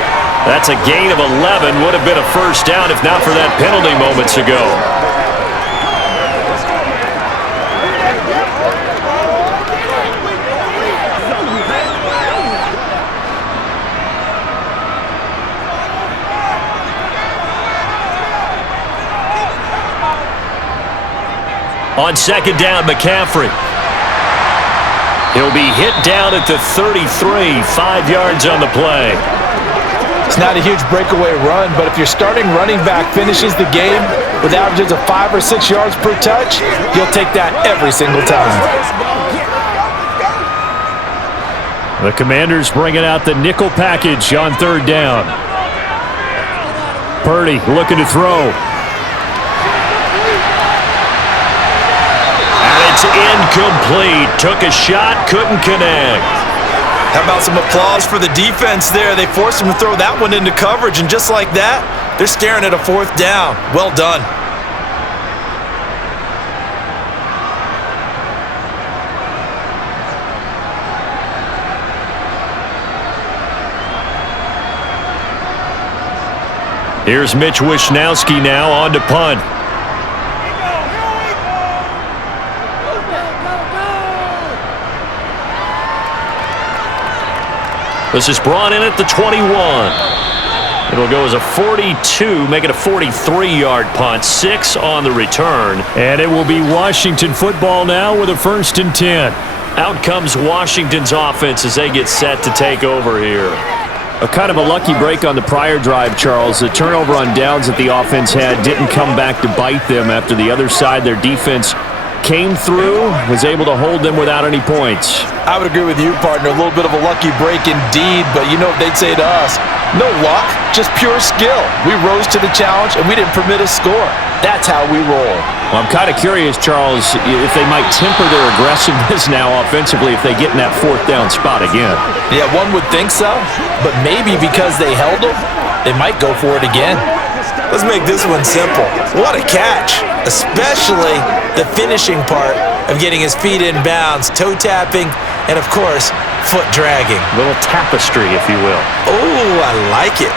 That's a gain of 11. Would have been a first down if not for that penalty moments ago. On 2nd down, McCaffrey. He'll be hit down at the 33, 5 yards on the play. It's not a huge breakaway run, but if your starting running back finishes the game with averages of 5 or 6 yards per touch, you'll take that every single time. The Commanders bringing out the nickel package on 3rd down. Purdy looking to throw. It's incomplete. Took a shot, couldn't connect. How about some applause for the defense there? They forced him to throw that one into coverage, and just like that, they're staring at a 4th down. Well done. Here's Mitch Wishnowski now on to punt. This is brought in at the 21. It'll go as a 42, make it a 43-yard punt, 6 on the return. And it will be Washington football now with a 1st and 10. Out comes Washington's offense as they get set to take over here. A kind of a lucky break on the prior drive, Charles. The turnover on downs that the offense had didn't come back to bite them after the other side. Their defense came through, was able to hold them without any points. I would agree with you, partner. A little bit of a lucky break indeed, but you know what they'd say to us. No luck, just pure skill. We rose to the challenge, and we didn't permit a score. That's how we roll. Well, I'm kind of curious, Charles, if they might temper their aggressiveness now offensively if they get in that fourth down spot again. Yeah, one would think so, but maybe because they held them, they might go for it again. Let's make this one simple. What a catch, especially the finishing part of getting his feet in bounds, toe tapping, and of course, foot dragging. Little tapestry, if you will. Oh, I like it.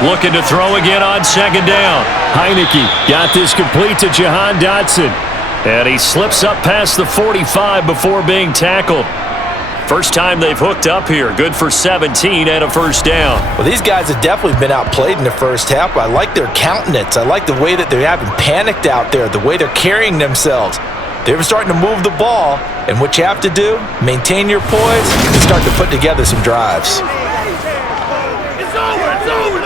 Looking to throw again on second down. Heineke got this complete to Jahan Dotson. And he slips up past the 45 before being tackled. First time they've hooked up here. Good for 17 and a first down. Well, these guys have definitely been outplayed in the first half. I like their countenance. I like the way that they haven't panicked out there, the way they're carrying themselves. They're starting to move the ball, and what you have to do, maintain your poise and start to put together some drives. It's over. It's over.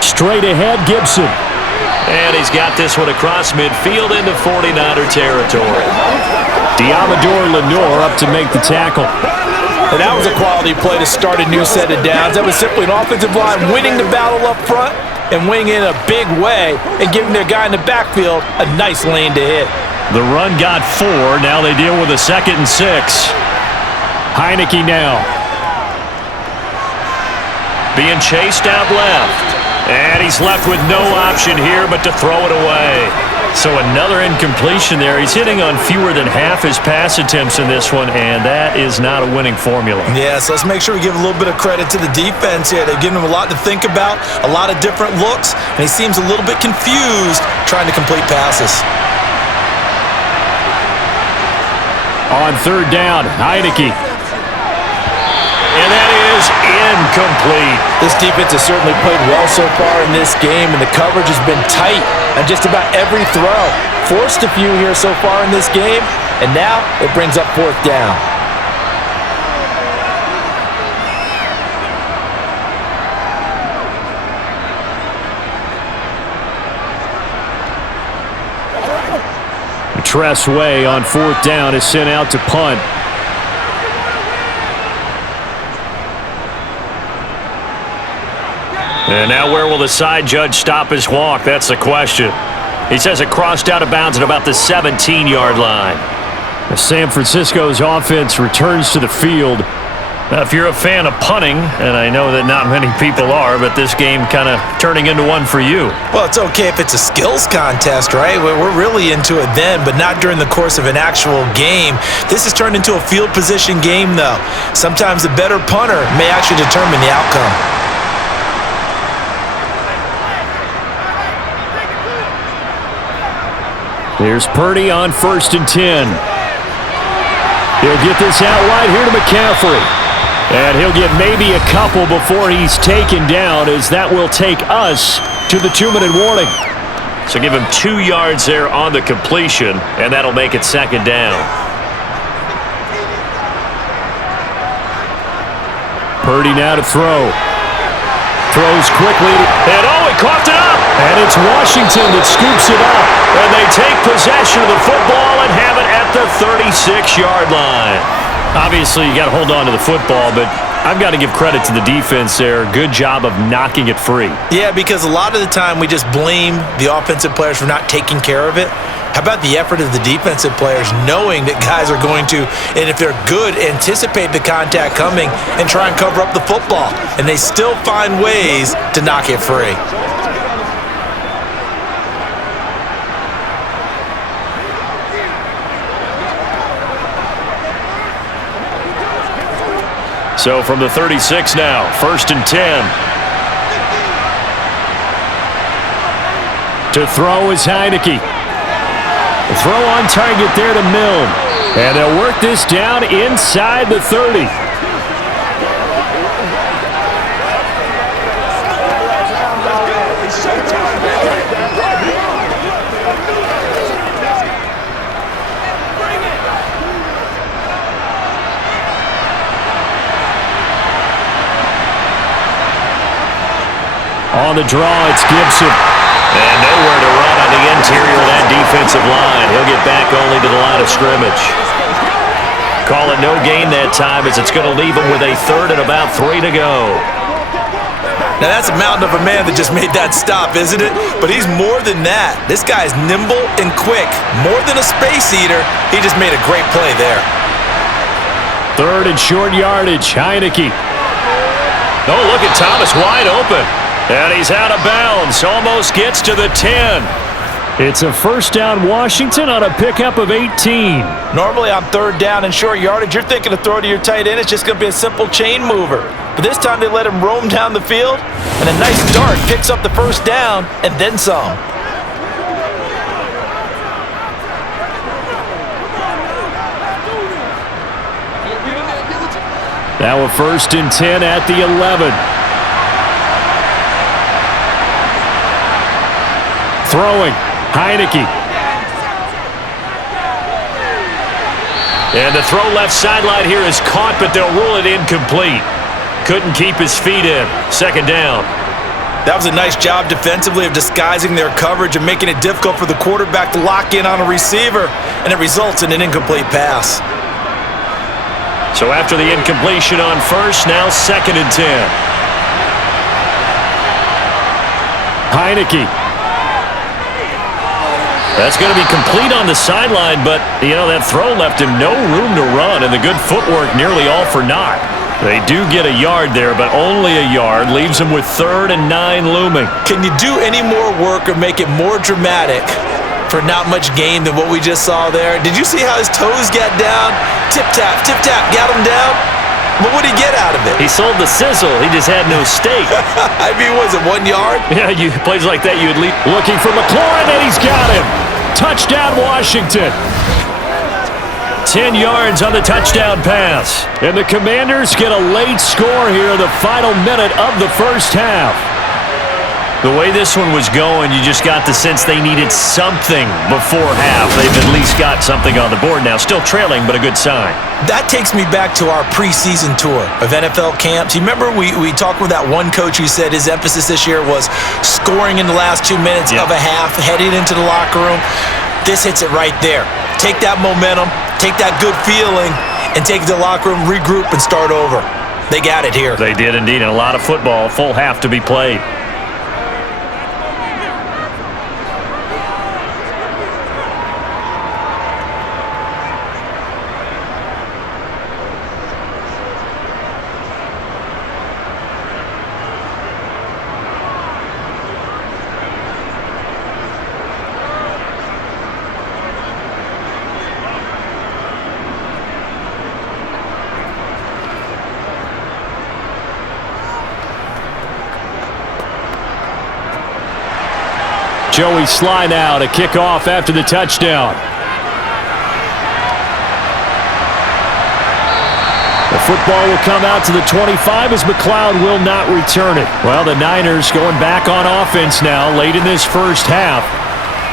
Straight ahead, Gibson. And he's got this one across midfield into 49er territory. Diamador Lenore up to make the tackle. And that was a quality play to start a new set of downs. That was simply an offensive line winning the battle up front and winning in a big way and giving their guy in the backfield a nice lane to hit. The run got 4. Now they deal with a 2nd and 6. Heineke now. Being chased out left. And he's left with no option here but to throw it away. So another incompletion there. He's hitting on fewer than half his pass attempts in this one, and that is not a winning formula. Yeah, so let's make sure we give a little bit of credit to the defense here. They've given him a lot to think about, a lot of different looks, and he seems a little bit confused trying to complete passes. On third down, Heineke. And that is incomplete. This defense has certainly played well so far in this game, and the coverage has been tight on just about every throw. Forced a few here so far in this game, and now it brings up fourth down. Tress Way on fourth down is sent out to punt. And now where will the side judge stop his walk? That's the question. He says it crossed out of bounds at about the 17-yard line. San Francisco's offense returns to the field. Now, if you're a fan of punting, and I know that not many people are, but this game kind of turning into one for you. Well, it's okay if it's a skills contest, right? We're really into it then, but not during the course of an actual game. This has turned into a field position game, though. Sometimes the better punter may actually determine the outcome. Here's Purdy on 1st and 10. He'll get this out wide here to McCaffrey. And he'll get maybe a couple before he's taken down, as that will take us to the 2-minute warning. So give him 2 yards there on the completion, and that'll make it 2nd down. Purdy now to throw. Throws quickly, and he coughed it up! And it's Washington that scoops it up. And they take possession of the football and have it at the 36-yard line. Obviously, you got to hold on to the football, but I've got to give credit to the defense there. Good job of knocking it free. Yeah, because a lot of the time we just blame the offensive players for not taking care of it. How about the effort of the defensive players knowing that guys are going to, and if they're good, anticipate the contact coming and try and cover up the football. And they still find ways to knock it free. So from the 36 now, 1st and 10. To throw is Heineke. The throw on target there to Milne. And they'll work this down inside the 30. On the draw, it's Gibson. And nowhere to run on the interior of that defensive line. He'll get back only to the line of scrimmage. Call it no gain that time as it's going to leave him with a third and about 3 to go. Now that's a mountain of a man that just made that stop, isn't it? But he's more than that. This guy's nimble and quick. More than a space eater. He just made a great play there. Third and short yardage, Heineke. Oh, look at Thomas wide open. And he's out of bounds. Almost gets to the 10. It's a first down Washington on a pickup of 18. Normally on third down and short yardage, you're thinking to throw to your tight end. It's just going to be a simple chain mover. But this time they let him roam down the field, and a nice dart picks up the first down and then some. Now a first and 10 at the 11. Throwing, Heineke. And the throw left sideline here is caught, but they'll rule it incomplete. Couldn't keep his feet in. Second down. That was a nice job defensively of disguising their coverage and making it difficult for the quarterback to lock in on a receiver, and it results in an incomplete pass. So after the incompletion on first, now second and 10. Heineke. That's going to be complete on the sideline, but, that throw left him no room to run, and the good footwork nearly all for naught. They do get a yard there, but only a yard. Leaves him with 3rd and 9 looming. Can you do any more work or make it more dramatic for not much gain than what we just saw there? Did you see how his toes got down? Tip-tap, got him down. But what did he get out of it? He sold the sizzle. He just had no steak. I mean, was it 1 yard? Yeah, plays like that, you'd leave. Looking for McLaurin, and he's got him. Touchdown, Washington. 10 yards on the touchdown pass. And the Commanders get a late score here in the final minute of the first half. The way this one was going, you just got the sense they needed something before half. They've at least got something on the board now. Still trailing, but a good sign. That takes me back to our preseason tour of NFL camps. You remember we talked with that one coach who said his emphasis this year was scoring in the last 2 minutes of a half, heading into the locker room. This hits it right there. Take that momentum, take that good feeling, and take it to the locker room, regroup, and start over. They got it here. They did indeed, and a lot of football, full half to be played. Joey Sly now to kick off after the touchdown. The football will come out to the 25 as McLeod will not return it. Well, the Niners going back on offense now late in this first half.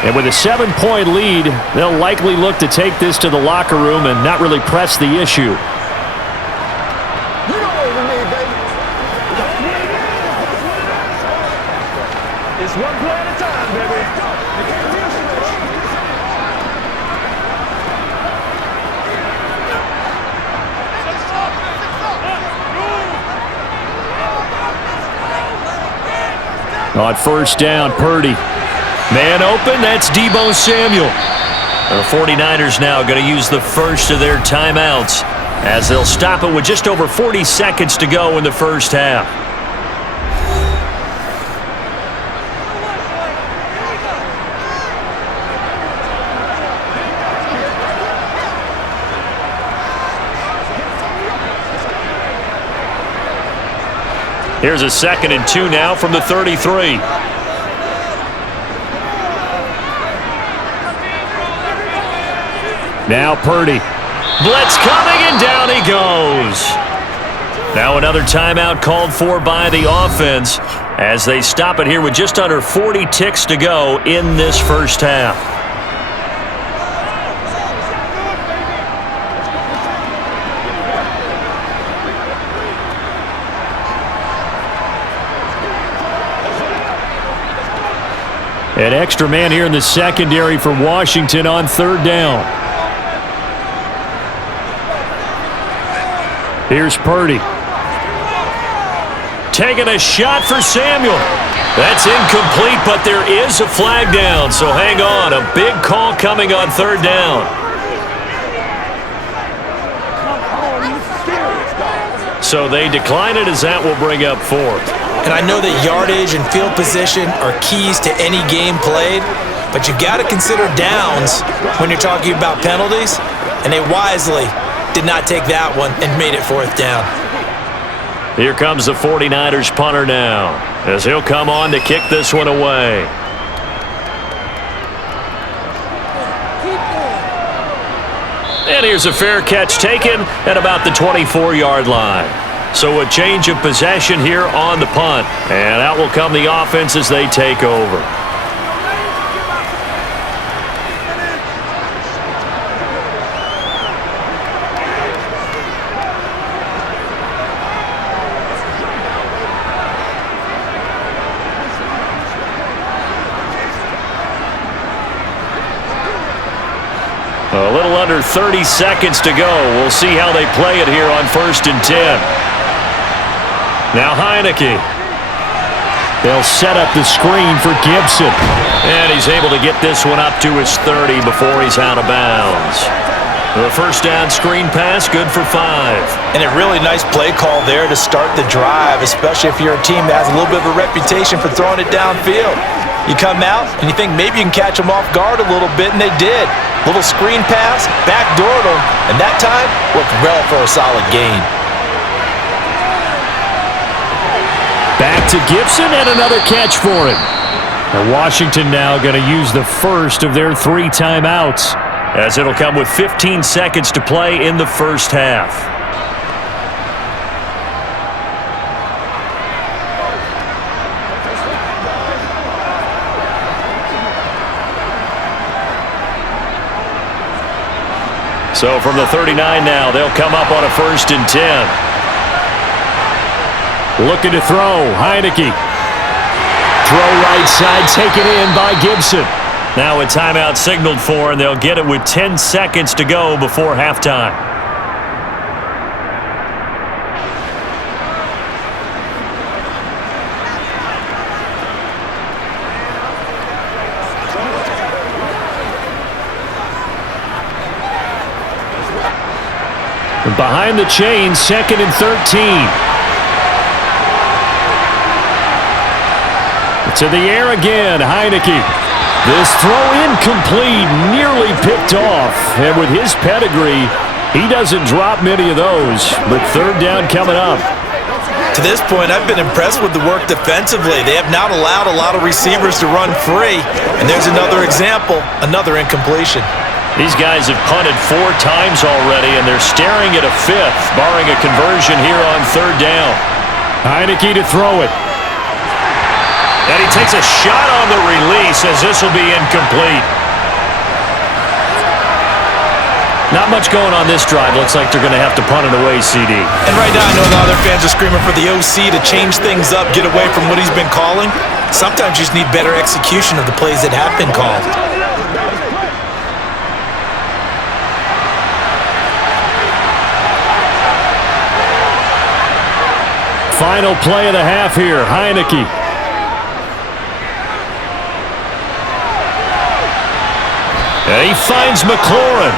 And with a 7-point lead, they'll likely look to take this to the locker room and not really press the issue. It's one play at a time, baby. On first down, Purdy. Man open, that's Deebo Samuel. The 49ers now going to use the first of their timeouts as they'll stop it with just over 40 seconds to go in the first half. Here's a 2nd and 2 now from the 33. Now Purdy. Blitz coming, and down he goes. Now another timeout called for by the offense as they stop it here with just under 40 ticks to go in this first half. An extra man here in the secondary for Washington on third down. Here's Purdy. Taking a shot for Samuel. That's incomplete, but there is a flag down, so hang on. A big call coming on third down. So they decline it as that will bring up fourth. And I know that yardage and field position are keys to any game played, but you've got to consider downs when you're talking about penalties, and they wisely did not take that one and made it fourth down. Here comes the 49ers punter now, as he'll come on to kick this one away. And here's a fair catch taken at about the 24-yard line. So a change of possession here on the punt. And out will come the offense as they take over. A little under 30 seconds to go. We'll see how they play it here on 1st and 10. Now Heineke. They'll set up the screen for Gibson. And he's able to get this one up to his 30 before he's out of bounds. The first down screen pass, good for 5. And a really nice play call there to start the drive, especially if you're a team that has a little bit of a reputation for throwing it downfield. You come out and you think maybe you can catch them off guard a little bit, and they did. Little screen pass, backdoored them, and that time worked well for a solid gain. Back to Gibson and another catch for him. And Washington now going to use the first of their 3 timeouts, as it'll come with 15 seconds to play in the first half. So from the 39 now, they'll come up on a 1st and 10. Looking to throw, Heineke. Throw right side, taken in by Gibson. Now a timeout signaled for, and they'll get it with 10 seconds to go before halftime. Behind the chains, 2nd and 13. To the air again, Heineke. This throw incomplete, nearly picked off. And with his pedigree, he doesn't drop many of those. But 3rd down coming up. To this point, I've been impressed with the work defensively. They have not allowed a lot of receivers to run free. And there's another example, another incompletion. These guys have punted 4 times already, and they're staring at a 5th, barring a conversion here on 3rd down. Heineke to throw it. And he takes a shot on the release, as this will be incomplete. Not much going on this drive. Looks like they're going to have to punt it away, CD. And right now I know a lot of their fans are screaming for the OC to change things up, get away from what he's been calling. Sometimes you just need better execution of the plays that have been called. Final play of the half here, Heineke. And he finds McLaurin.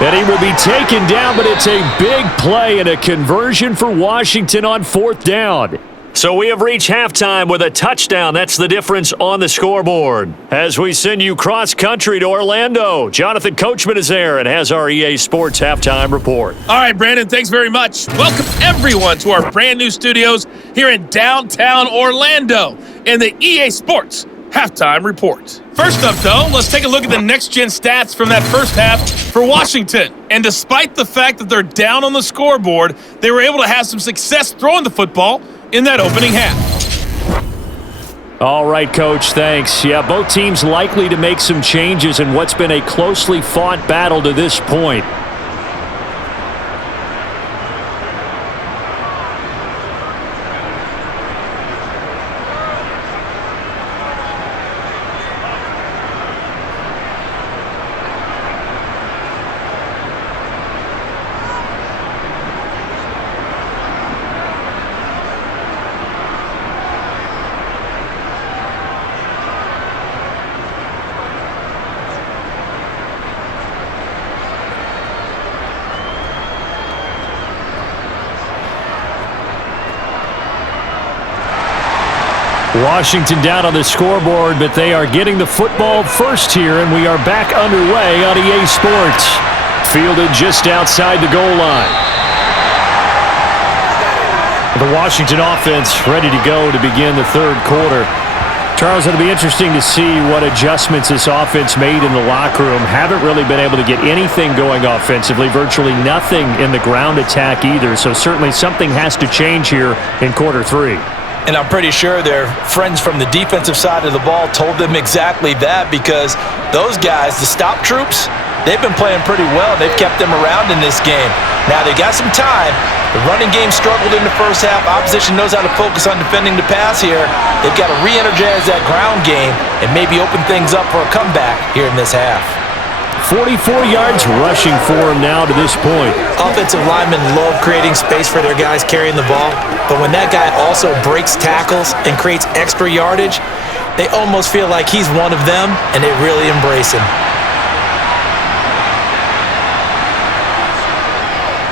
And he will be taken down, but it's a big play and a conversion for Washington on 4th down. So we have reached halftime with a touchdown. That's the difference on the scoreboard. As we send you cross-country to Orlando, Jonathan Coachman is there and has our EA Sports halftime report. All right, Brandon, thanks very much. Welcome, everyone, to our brand new studios here in downtown Orlando in the EA Sports halftime report. First up, though, let's take a look at the next-gen stats from that first half for Washington. And despite the fact that they're down on the scoreboard, they were able to have some success throwing the football in that opening half. All right, Coach, thanks. Yeah, both teams likely to make some changes in what's been a closely fought battle to this point. Washington down on the scoreboard, but they are getting the football first here, and we are back underway on EA Sports. Fielded just outside the goal line. The Washington offense ready to go to begin the third quarter. Charles, it'll be interesting to see what adjustments this offense made in the locker room. Haven't really been able to get anything going offensively, virtually nothing in the ground attack either, so certainly something has to change here in quarter three. And I'm pretty sure their friends from the defensive side of the ball told them exactly that, because those guys, the stop troops, they've been playing pretty well. They've kept them around in this game. Now, they got some time. The running game struggled in the first half. Opposition knows how to focus on defending the pass here. They've got to re-energize that ground game and maybe open things up for a comeback here in this half. 44 yards rushing for him now to this point. Offensive linemen love creating space for their guys carrying the ball, but when that guy also breaks tackles and creates extra yardage, they almost feel like he's one of them, and they really embrace him.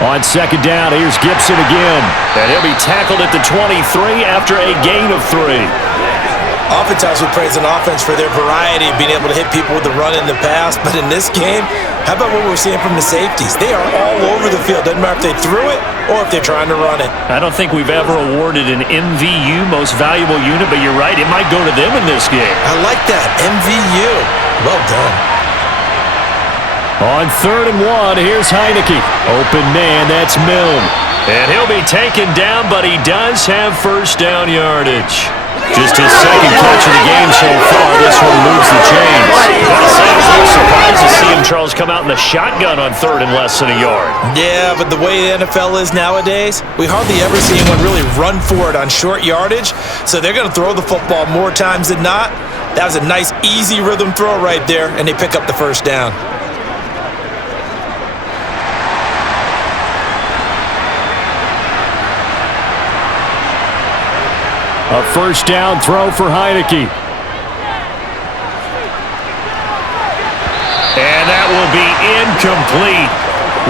On second down, here's Gibson again, and he'll be tackled at the 23 after a gain of 3. Oftentimes we praise an offense for their variety of being able to hit people with the run in the pass, but in this game, how about what we're seeing from the safeties? They are all over the field. Doesn't matter if they threw it or if they're trying to run it. I don't think we've ever awarded an MVU, most valuable unit, but you're right, it might go to them in this game. I like that, MVU. Well done. On 3rd and 1, here's Heineke. Open man, that's Milne. And he'll be taken down, but he does have first down yardage. Just his second catch of the game so far. This one moves the chains. Gotta say, I was a little surprised to see him, Charles, come out in the shotgun on 3rd and less than a yard. Yeah, but the way the NFL is nowadays, we hardly ever see anyone really run for it on short yardage, so they're going to throw the football more times than not. That was a nice, easy rhythm throw right there, and they pick up the first down. A first down throw for Heineke. And that will be incomplete.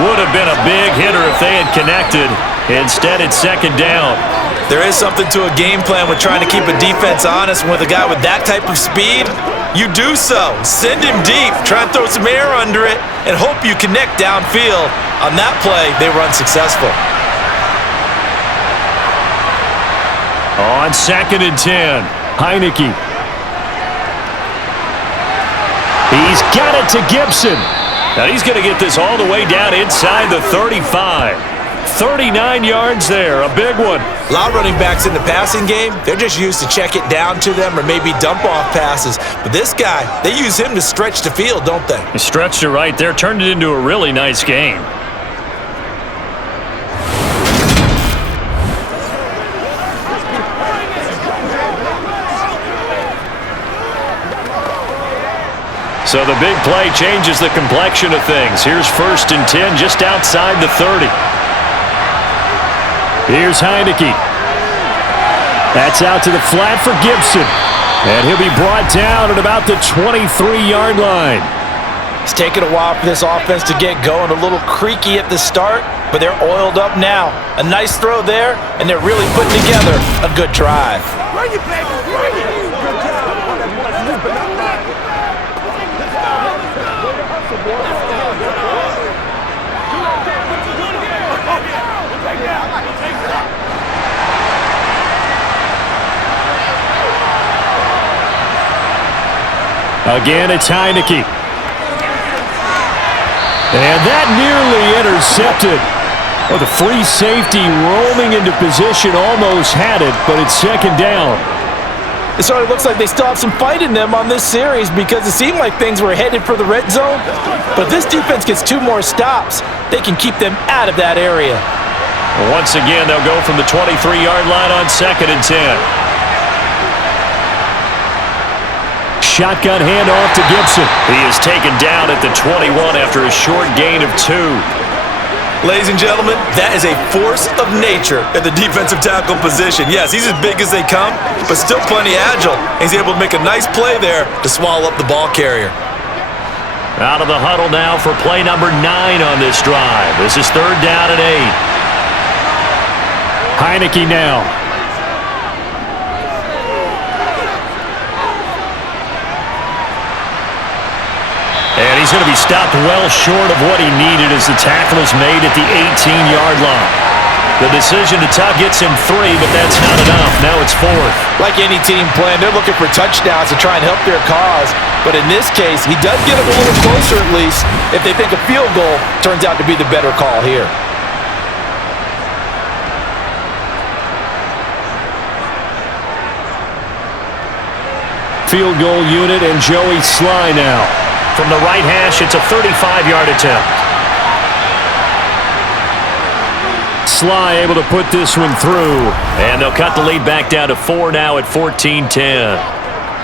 Would have been a big hitter if they had connected. Instead, it's second down. There is something to a game plan with trying to keep a defense honest. With a guy with that type of speed, you do so. Send him deep. Try and throw some air under it and hope you connect downfield. On that play, they run successful. On 2nd and 10, Heineke. He's got it to Gibson. Now he's going to get this all the way down inside the 35. 39 yards there, a big one. A lot of running backs in the passing game, they're just used to check it down to them or maybe dump off passes. But this guy, they use him to stretch the field, don't they? He stretched it right there, turned it into a really nice game. So the big play changes the complexion of things. Here's 1st and 10 just outside the 30. Here's Heineke. That's out to the flat for Gibson. And he'll be brought down at about the 23-yard line. It's taken a while for this offense to get going. A little creaky at the start, but they're oiled up now. A nice throw there, and they're really putting together a good drive. Bring it, baby, bring it. Again, it's Heineke. And that nearly intercepted. Oh, the free safety roaming into position almost had it, but it's second down. It sort of looks like they still have some fight in them on this series, because it seemed like things were headed for the red zone. But if this defense gets 2 more stops, they can keep them out of that area. Once again, they'll go from the 23-yard line on 2nd and 10. Shotgun handoff to Gibson. He is taken down at the 21 after a short gain of 2. Ladies and gentlemen, that is a force of nature at the defensive tackle position. Yes, he's as big as they come, but still plenty agile. He's able to make a nice play there to swallow up the ball carrier. Out of the huddle now for play number 9 on this drive. This is 3rd down and 8. Heineke now. he's going to be stopped well short of what he needed as the tackle is made at the 18-yard line. The decision to tuck gets him 3, but that's not enough. Now it's 4th. Like any team plan, they're looking for touchdowns to try and help their cause. But in this case, he does get them a little closer at least if they think a field goal turns out to be the better call here. Field goal unit and Joey Sly now. From the right hash, it's a 35-yard attempt. Sly able to put this one through. And they'll cut the lead back down to 4 now at 14-10.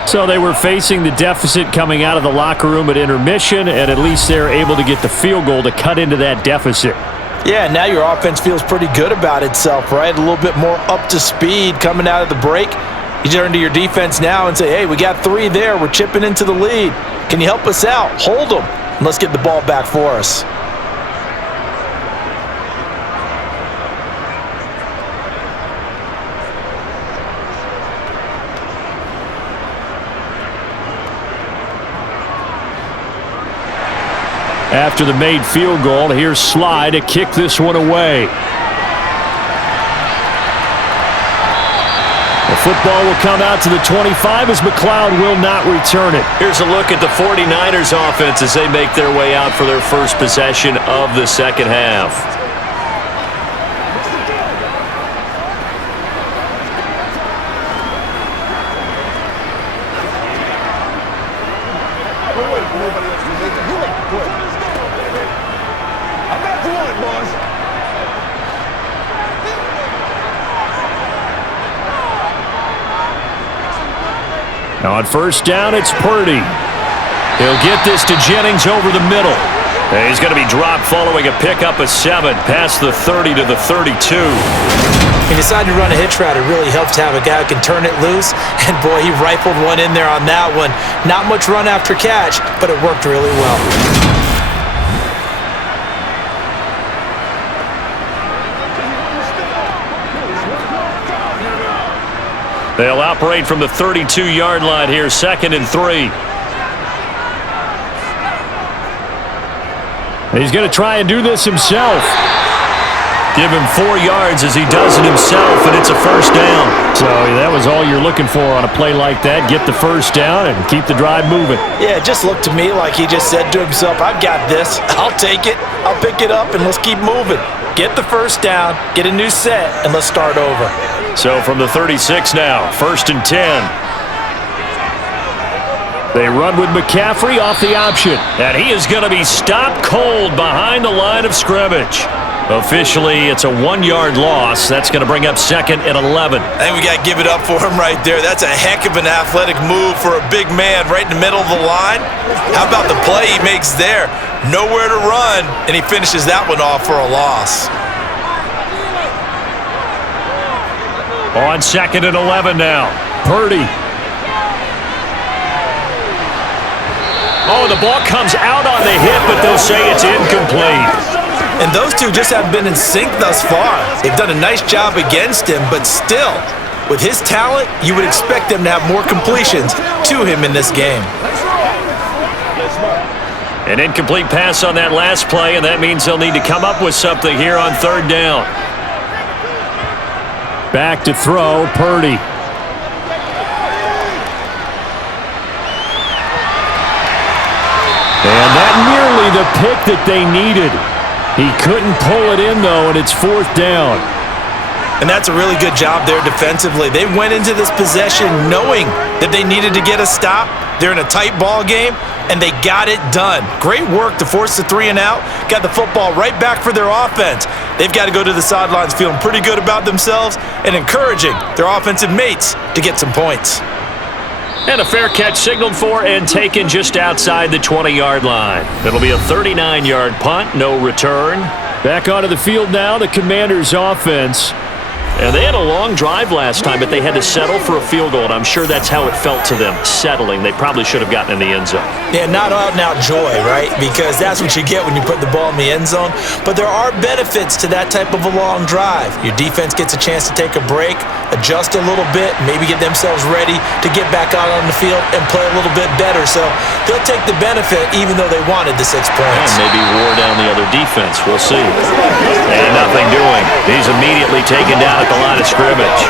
So they were facing the deficit coming out of the locker room at intermission, and at least they're able to get the field goal to cut into that deficit. Yeah, now your offense feels pretty good about itself, right? A little bit more up to speed coming out of the break. You turn to your defense now and say, hey, we got 3 there. We're chipping into the lead. Can you help us out? Hold them, and let's get the ball back for us. After the made field goal, here's Sly to kick this one away. The football will come out to the 25 as McLeod will not return it. Here's a look at the 49ers offense as they make their way out for their first possession of the second half. Now on first down, it's Purdy. He'll get this to Jennings over the middle. And he's going to be dropped following a pickup of 7 past the 30 to the 32. He decided to run a hitch route. It really helps to have a guy who can turn it loose. And boy, he rifled one in there on that one. Not much run after catch, but it worked really well. They'll operate from the 32-yard line here, 2nd and 3. He's going to try and do this himself. Give him 4 yards as he does it himself, and it's a first down. So that was all you're looking for on a play like that. Get the first down and keep the drive moving. Yeah, it just looked to me like he just said to himself, I've got this. I'll take it. I'll pick it up, and let's keep moving. Get the first down, get a new set, and let's start over. So from the 36 now, 1st and 10. They run with McCaffrey off the option. And he is going to be stopped cold behind the line of scrimmage. Officially, it's a 1-yard loss. That's going to bring up 2nd and 11. I think we got to give it up for him right there. That's a heck of an athletic move for a big man right in the middle of the line. How about the play he makes there? Nowhere to run, and he finishes that one off for a loss. On 2nd and 11 now. Purdy. Oh, the ball comes out on the hit, but they'll say it's incomplete. And those two just haven't been in sync thus far. They've done a nice job against him, but still, with his talent, you would expect them to have more completions to him in this game. An incomplete pass on that last play, and that means they'll need to come up with something here on 3rd down. Back to throw, Purdy. And that nearly the pick that they needed. He couldn't pull it in, though, and it's 4th down. And that's a really good job there defensively. They went into this possession knowing that they needed to get a stop. They're in a tight ball game, and they got it done. Great work to force the 3 and out. Got the football right back for their offense. They've got to go to the sidelines feeling pretty good about themselves and encouraging their offensive mates to get some points. And a fair catch signaled for and taken just outside the 20-yard line. It'll be a 39-yard punt, no return. Back onto the field now, the Commanders' offense. And they had a long drive last time, but they had to settle for a field goal, and I'm sure that's how it felt to them, settling. They probably should have gotten in the end zone. Yeah, not out-and-out joy, right? Because that's what you get when you put the ball in the end zone. But there are benefits to that type of a long drive. Your defense gets a chance to take a break, adjust a little bit, maybe get themselves ready to get back out on the field and play a little bit better. So they'll take the benefit even though they wanted the 6 points. And maybe wore down the other defense. We'll see. And nothing doing. He's immediately taken down at the line of scrimmage.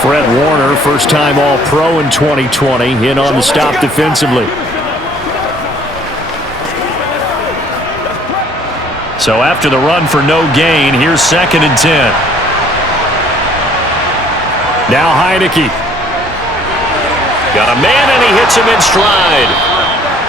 Fred Warner, first-time All-Pro in 2020, in on the stop defensively. So after the run for no gain, here's 2nd and 10. Now Heineke. Got a man, and he hits him in stride.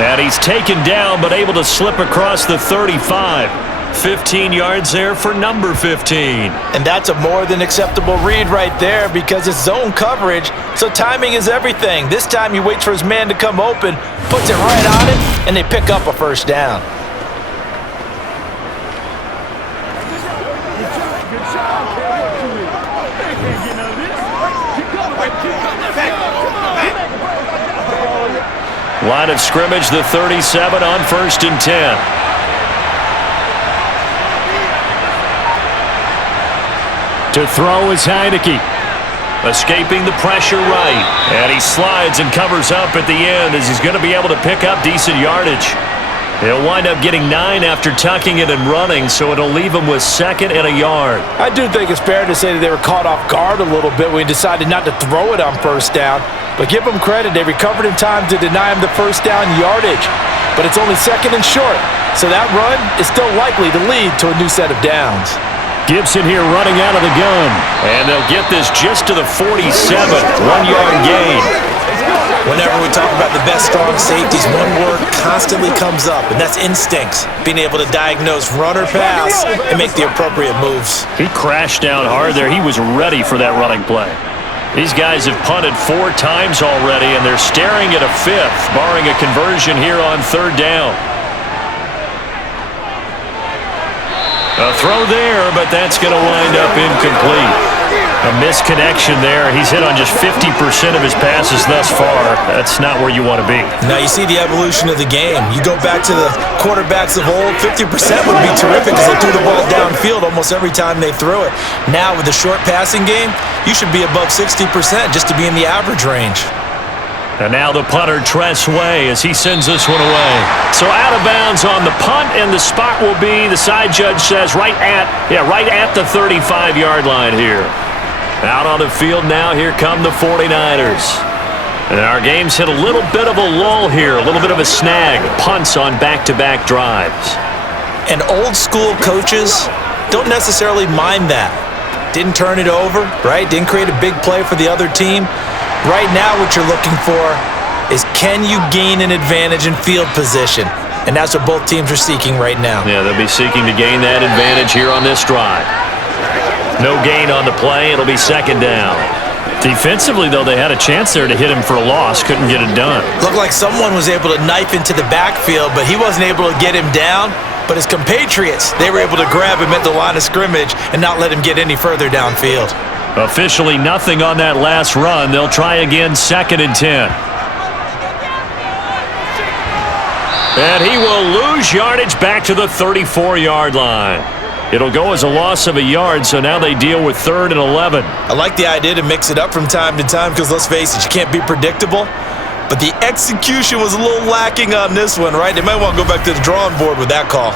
And he's taken down, but able to slip across the 35. 15 yards there for number 15. And that's a more than acceptable read right there because it's zone coverage, so timing is everything. This time he waits for his man to come open, puts it right on it, and they pick up a first down. Line of scrimmage, the 37 on 1st and 10. To throw is Heineke. Escaping the pressure right. And he slides and covers up at the end as he's going to be able to pick up decent yardage. He'll wind up getting 9 after tucking it and running, so it'll leave him with 2nd and a yard. I do think it's fair to say that they were caught off guard a little bit when he decided not to throw it on first down. But give them credit, they recovered in time to deny him the first down yardage. But it's only 2nd and short, so that run is still likely to lead to a new set of downs. Gibson here running out of the gun. And they'll get this just to the 47. 1-yard gain. Whenever we talk about the best strong safeties, one word constantly comes up, and that's instincts. Being able to diagnose run or pass and make the appropriate moves. He crashed down hard there. He was ready for that running play. These guys have punted 4 times already, and they're staring at a 5th, barring a conversion here on 3rd down. A throw there, but that's going to wind up incomplete. A misconnection there. He's hit on just 50% of his passes thus far. That's not where you want to be. Now you see the evolution of the game. You go back to the quarterbacks of old, 50% would be terrific because they threw the ball downfield almost every time they threw it. Now with the short passing game, you should be above 60% just to be in the average range. And now the punter, Tress Way, as he sends this one away. So out of bounds on the punt, and the spot will be, the side judge says, right at the 35-yard line here. Out on the field now, here come the 49ers. And our game's hit a little bit of a lull here, a little bit of a snag. Punts on back-to-back drives. And old school coaches don't necessarily mind that. Didn't turn it over, right? Didn't create a big play for the other team. Right now what you're looking for is can you gain an advantage in field position? And that's what both teams are seeking right now. Yeah, they'll be seeking to gain that advantage here on this drive. No gain on the play. It'll be 2nd down. Defensively, though, they had a chance there to hit him for a loss. Couldn't get it done. Looked like someone was able to knife into the backfield, but he wasn't able to get him down. But his compatriots, they were able to grab him at the line of scrimmage and not let him get any further downfield. Officially nothing on that last run. They'll try again, 2nd and 10. And he will lose yardage back to the 34-yard line. It'll go as a loss of a yard, so now they deal with 3rd and 11. I like the idea to mix it up from time to time because, let's face it, you can't be predictable. But the execution was a little lacking on this one, right? They might want to go back to the drawing board with that call.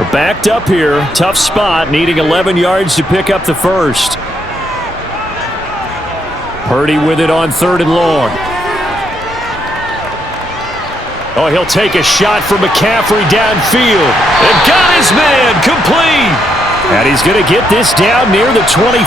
We're backed up here. Tough spot, needing 11 yards to pick up the first. Purdy with it on 3rd and long. Oh, he'll take a shot for McCaffrey downfield. And got his man complete. And he's going to get this down near the 25.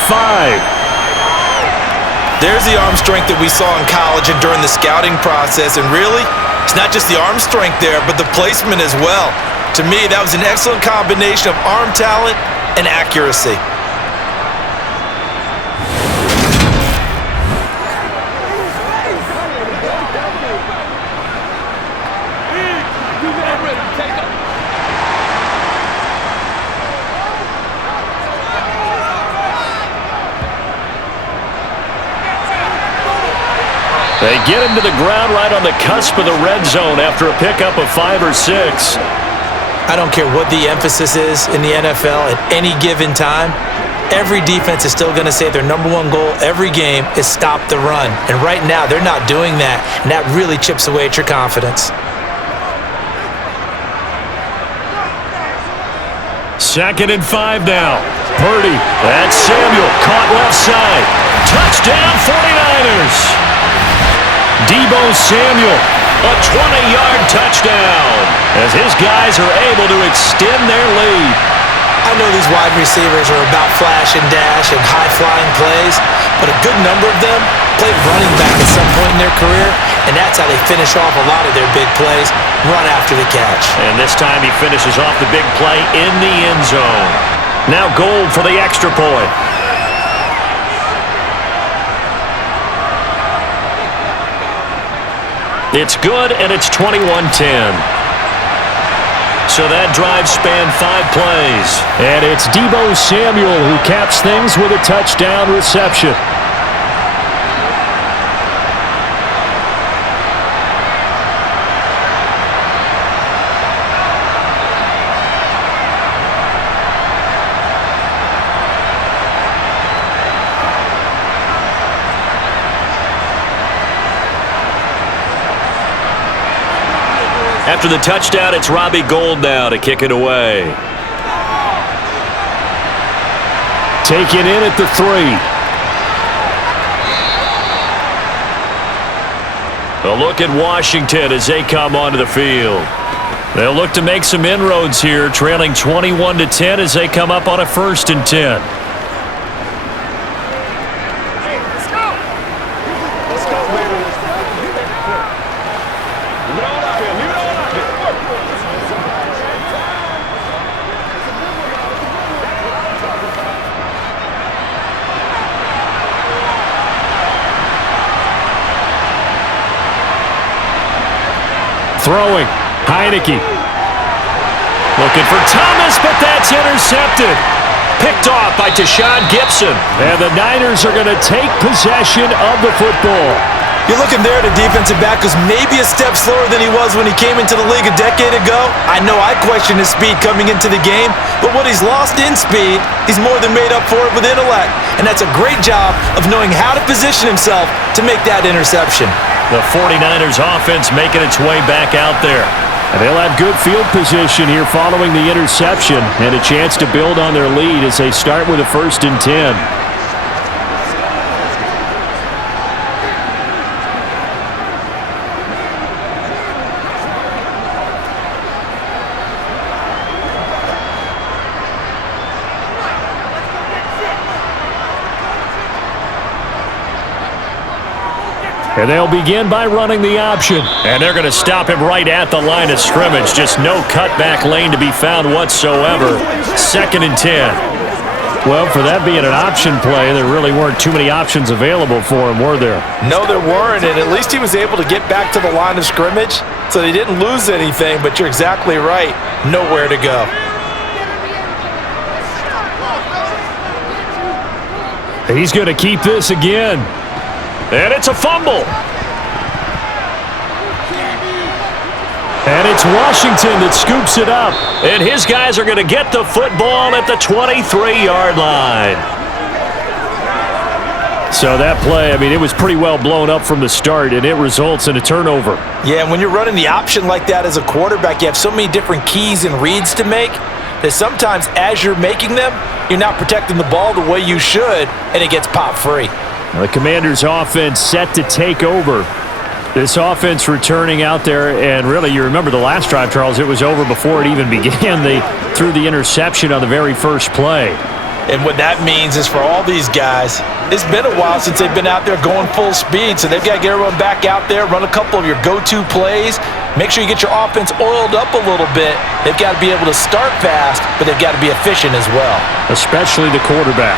There's the arm strength that we saw in college and during the scouting process. And really, it's not just the arm strength there, but the placement as well. To me, that was an excellent combination of arm talent and accuracy. They get him to the ground right on the cusp of the red zone after a pickup of 5 or 6. I don't care what the emphasis is in the NFL at any given time. Every defense is still going to say their #1 goal every game is stop the run. And right now, they're not doing that, and that really chips away at your confidence. 2nd and 5 now. Purdy. That's Samuel. Caught left side. Touchdown 49ers. Deebo Samuel. A 20-yard touchdown as his guys are able to extend their lead. I know these wide receivers are about flash and dash and high-flying plays, but a good number of them played running back at some point in their career, and that's how they finish off a lot of their big plays, run after the catch. And this time he finishes off the big play in the end zone. Now Gold for the extra point. It's good, and it's 21-10. So that drive spanned 5 plays. And it's Deebo Samuel who caps things with a touchdown reception. After the touchdown, it's Robbie Gould now to kick it away. Taken in at the 3. A look at Washington as they come onto the field. They'll look to make some inroads here, trailing 21-10 as they come up on a 1st and 10. Throwing, Heineke. Looking for Thomas, but that's intercepted. Picked off by Tashawn Gibson. And the Niners are going to take possession of the football. You're looking there at a defensive back who's maybe a step slower than he was when he came into the league a decade ago. I know I questioned his speed coming into the game, but what he's lost in speed, he's more than made up for it with intellect. And that's a great job of knowing how to position himself to make that interception. The 49ers offense making its way back out there. And they'll have good field position here following the interception and a chance to build on their lead as they start with a 1st and 10. And they'll begin by running the option. And they're going to stop him right at the line of scrimmage. Just no cutback lane to be found whatsoever. 2nd and 10. Well, for that being an option play, there really weren't too many options available for him, were there? No, there weren't, and at least he was able to get back to the line of scrimmage, so they didn't lose anything, but you're exactly right. Nowhere to go. He's going to keep this again. And it's a fumble. And it's Washington that scoops it up. And his guys are going to get the football at the 23-yard line. So that play, I mean, it was pretty well blown up from the start, and it results in a turnover. Yeah, and when you're running the option like that as a quarterback, you have so many different keys and reads to make that sometimes as you're making them, you're not protecting the ball the way you should, and it gets popped free. The Commanders' offense set to take over. This offense returning out there, and really, you remember the last drive, Charles, it was over before it even began. They threw the interception on the very first play. And what that means is for all these guys, it's been a while since they've been out there going full speed, so they've got to get everyone back out there, run a couple of your go-to plays, make sure you get your offense oiled up a little bit. They've got to be able to start fast, but they've got to be efficient as well. Especially the quarterback.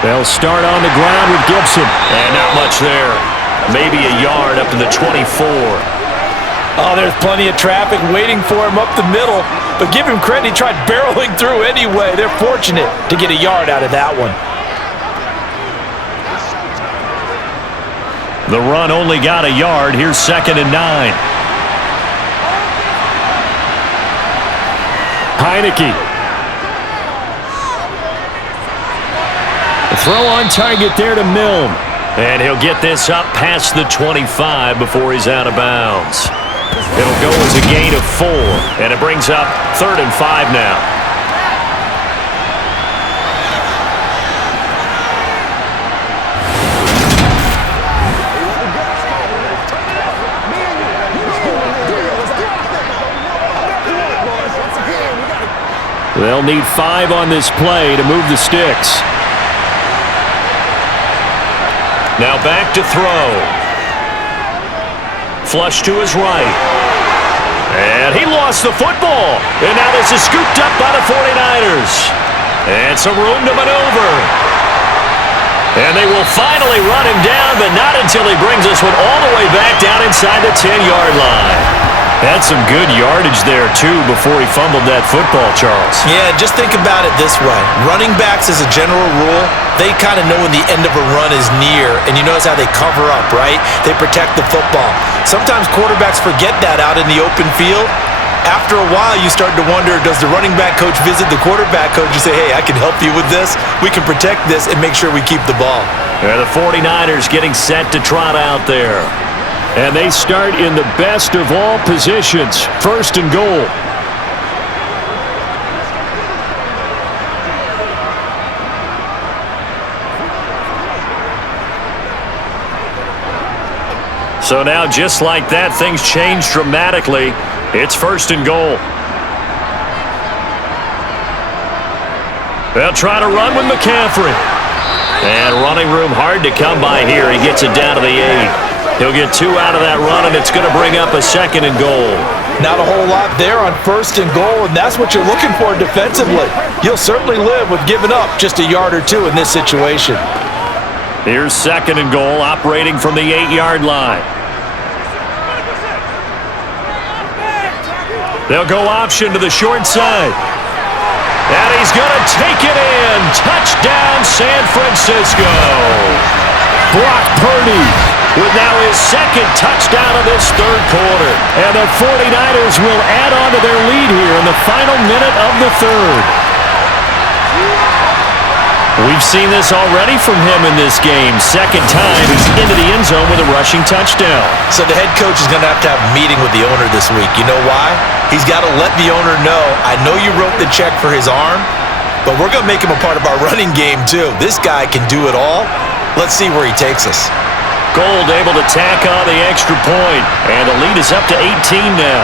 They'll start on the ground with Gibson. And not much there. Maybe a yard up to the 24. Oh, there's plenty of traffic waiting for him up the middle. But give him credit, he tried barreling through anyway. They're fortunate to get a yard out of that one. The run only got a yard. Here's 2nd and 9. Heineke. The throw on target there to Milne. And he'll get this up past the 25 before he's out of bounds. It'll go as a gain of 4, and it brings up 3rd and 5 now. They'll need 5 on this play to move the sticks. Now back to throw. Flush to his right. And he lost the football. And now this is scooped up by the 49ers. And some room to maneuver. And they will finally run him down, but not until he brings this one all the way back down inside the 10-yard line. Had some good yardage there, too, before he fumbled that football, Charles. Yeah, just think about it this way. Running backs, as a general rule, they kind of know when the end of a run is near, and you notice how they cover up, right? They protect the football. Sometimes quarterbacks forget that out in the open field. After a while, you start to wonder, does the running back coach visit the quarterback coach and say, hey, I can help you with this, we can protect this, and make sure we keep the ball. And the 49ers getting set to trot out there. And they start in the best of all positions, 1st and goal. So now, just like that, things change dramatically. It's 1st and goal. They'll try to run with McCaffrey. And running room hard to come by here. He gets it down to the 8. He'll get 2 out of that run, and it's going to bring up a 2nd and goal. Not a whole lot there on 1st and goal, and that's what you're looking for defensively. You'll certainly live with giving up just a yard or 2 in this situation. Here's 2nd and goal, operating from the 8-yard line. They'll go option to the short side. And he's going to take it in. Touchdown, San Francisco. Brock Purdy with now his 2nd touchdown of this 3rd quarter. And the 49ers will add on to their lead here in the final minute of the 3rd. We've seen this already from him in this game. 2nd time he's into the end zone with a rushing touchdown. So the head coach is going to have a meeting with the owner this week. You know why? He's got to let the owner know, I know you wrote the check for his arm, but we're going to make him a part of our running game too. This guy can do it all. Let's see where he takes us. Gold able to tack on the extra point, and the lead is up to 18 now.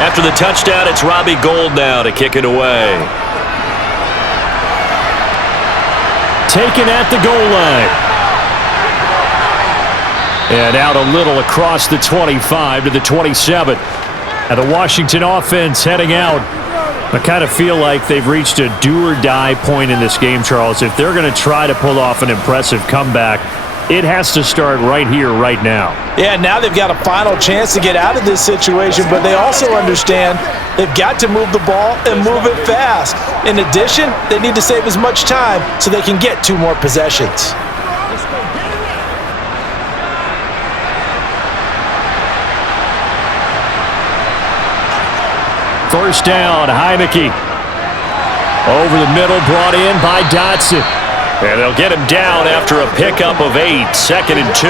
After the touchdown, it's Robbie Gould now to kick it away. Taken at the goal line. And out a little across the 25 to the 27. And the Washington offense heading out. I kind of feel like they've reached a do-or-die point in this game, Charles. If they're going to try to pull off an impressive comeback, it has to start right here, right now. Yeah, now they've got a final chance to get out of this situation, but they also understand they've got to move the ball and move it fast. In addition, they need to save as much time so they can get 2 more possessions. First down, Heineke. Over the middle, brought in by Dotson. And they'll get him down after a pickup of 8, 2nd and 2.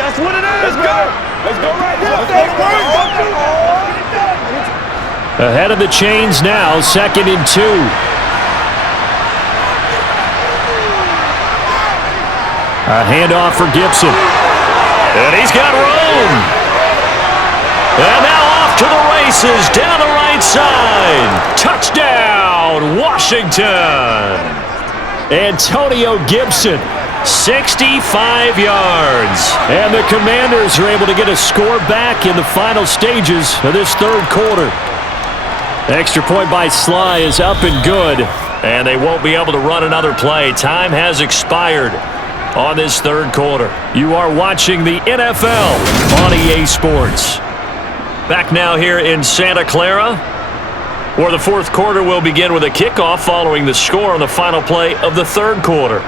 That's what it is. Let's go. Let's go right now. Ahead of the chains now, 2nd and 2. A handoff for Gibson. And he's got room. And now off to the races down the right side. Touchdown, Washington. Antonio Gibson, 65 yards. And the Commanders are able to get a score back in the final stages of this third quarter. Extra point by Sly is up and good. And they won't be able to run another play. Time has expired on this third quarter. You are watching the NFL on EA Sports. Back now here in Santa Clara, where the fourth quarter will begin with a kickoff following the score on the final play of the third quarter.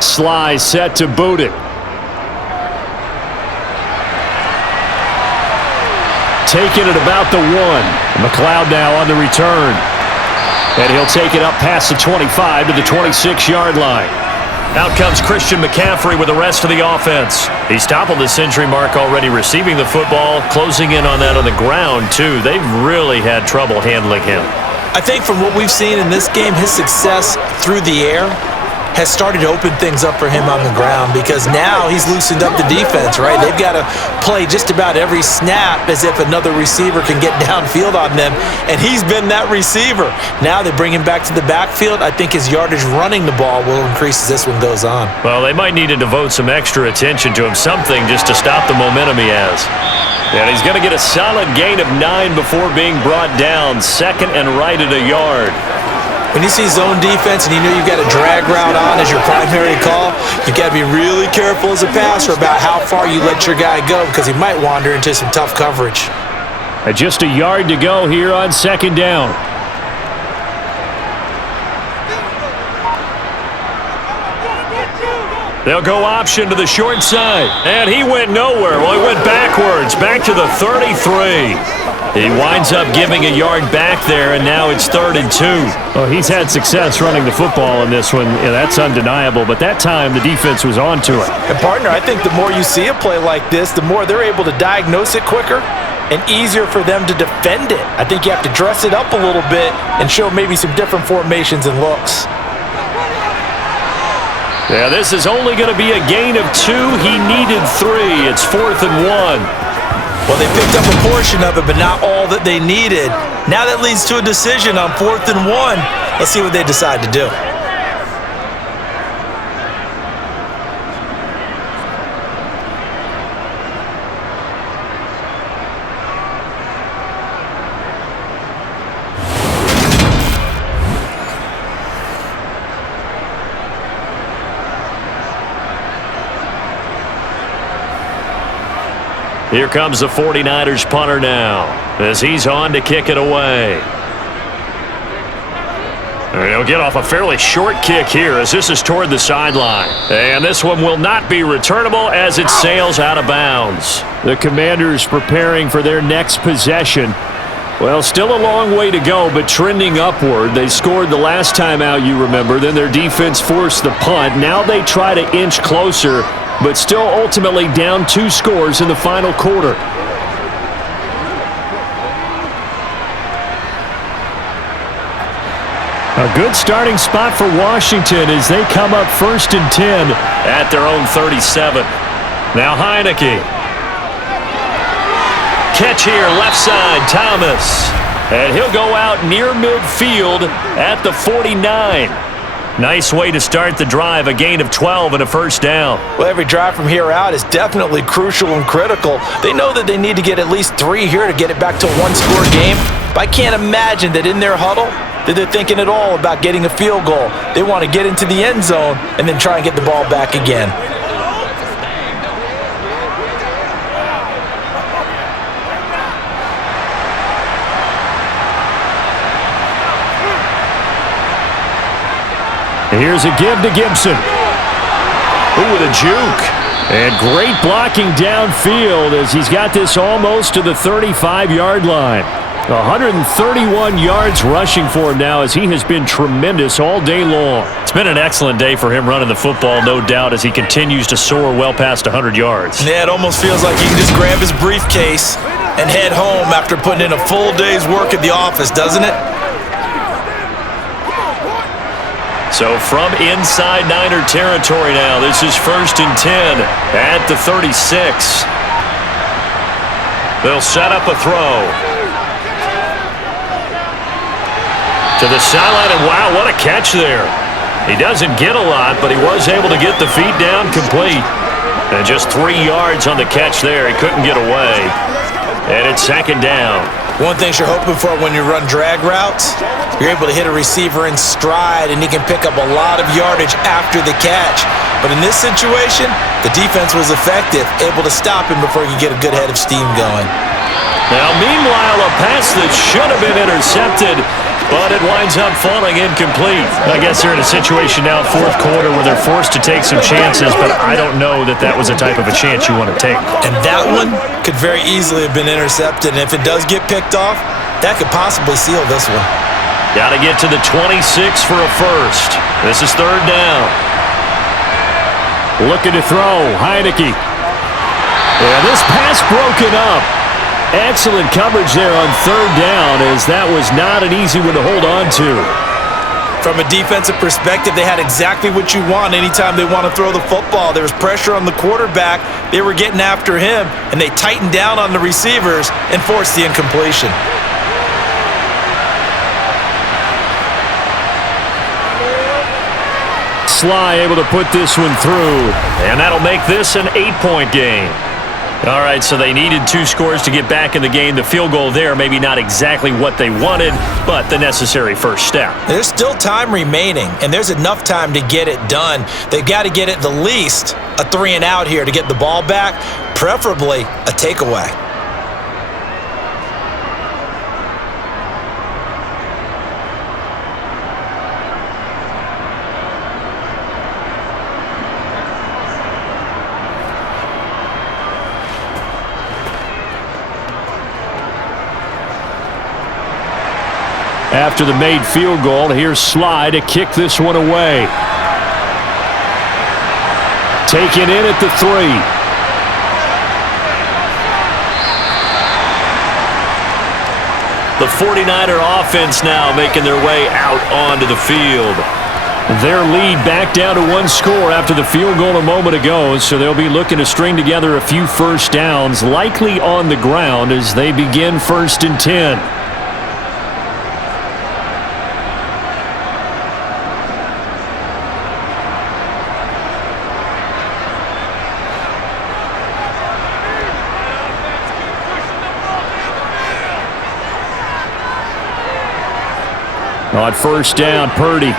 Sly set to boot it. Taking it about the 1. McLeod now on the return. And he'll take it up past the 25 to the 26-yard line. Out comes Christian McCaffrey with the rest of the offense. He's toppled the century mark already receiving the football, closing in on that on the ground, too. They've really had trouble handling him. I think from what we've seen in this game, his success through the air has started to open things up for him on the ground, because now he's loosened up the defense, right? They've got to play just about every snap as if another receiver can get downfield on them, and he's been that receiver. Now they bring him back to the backfield. I think his yardage running the ball will increase as this one goes on. Well, they might need to devote some extra attention to him, something just to stop the momentum he has. And he's going to get a solid gain of 9 before being brought down, second and right at a yard. When you see zone defense and you know you've got a drag route on as your primary call, you've got to be really careful as a passer about how far you let your guy go, because he might wander into some tough coverage. Just a yard to go here on second down. They'll go option to the short side. And he went nowhere. Well, he went backwards, back to the 33. He winds up giving a yard back there, and now it's 3rd and 2. Well, he's had success running the football in this one. Yeah, that's undeniable. But that time, the defense was on to it. And, partner, I think the more you see a play like this, the more they're able to diagnose it quicker and easier for them to defend it. I think you have to dress it up a little bit and show maybe some different formations and looks. Yeah, this is only going to be a gain of 2. He needed 3. It's 4th and 1. Well, they picked up a portion of it, but not all that they needed. Now that leads to a decision on 4th and 1. Let's see what they decide to do. Here comes the 49ers punter now, as he's on to kick it away. And he'll get off a fairly short kick here, as this is toward the sideline. And this one will not be returnable as it sails out of bounds. The Commanders preparing for their next possession. Well, still a long way to go, but trending upward. They scored the last time out, you remember. Then their defense forced the punt. Now they try to inch closer, but still ultimately down 2 scores in the final quarter. A good starting spot for Washington as they come up 1st and 10 at their own 37. Now Heineke. Catch here, left side, Thomas. And he'll go out near midfield at the 49. Nice way to start the drive, a gain of 12 and a first down. Well, every drive from here out is definitely crucial and critical. They know that they need to get at least 3 here to get it back to a 1-score game. But I can't imagine that in their huddle that they're thinking at all about getting a field goal. They want to get into the end zone and then try and get the ball back again. Here's a give to Gibson. Ooh, with a juke. And great blocking downfield as he's got this almost to the 35-yard line. 131 yards rushing for him now as he has been tremendous all day long. It's been an excellent day for him running the football, no doubt, as he continues to soar well past 100 yards. Yeah, it almost feels like he can just grab his briefcase and head home after putting in a full day's work at the office, doesn't it? So from inside Niner territory now, this is 1st and 10 at the 36. They'll set up a throw. To the sideline, and wow, what a catch there. He doesn't get a lot, but he was able to get the feet down complete. And just 3 yards on the catch there. He couldn't get away. And it's 2nd down. One thing you're hoping for when you run drag routes, you're able to hit a receiver in stride, and he can pick up a lot of yardage after the catch. But in this situation, the defense was effective, able to stop him before he could get a good head of steam going. Now, meanwhile, a pass that should have been intercepted, but it winds up falling incomplete. I guess they're in a situation now, 4th quarter, where they're forced to take some chances, but I don't know that that was a type of a chance you want to take. And that one could very easily have been intercepted, and if it does get picked off, that could possibly seal this one. Got to get to the 26 for a first. This is 3rd down. Looking to throw, Heineke. Yeah, this pass broken up. Excellent coverage there on 3rd down, as that was not an easy one to hold on to. From a defensive perspective, they had exactly what you want anytime they want to throw the football. There was pressure on the quarterback. They were getting after him, and they tightened down on the receivers and forced the incompletion. Sly able to put this one through, and that'll make this an 8-point game. All right, so they needed 2 scores to get back in the game. The field goal there, maybe not exactly what they wanted, but the necessary first step. There's still time remaining, and there's enough time to get it done. They've got to get at the least a 3-and-out here to get the ball back, preferably a takeaway. After the made field goal, here's Sly to kick this one away. Taken in at the 3. The 49er offense now making their way out onto the field. Their lead back down to 1 score after the field goal a moment ago, so they'll be looking to string together a few first downs, likely on the ground as they begin 1st and 10. On 1st down, Purdy.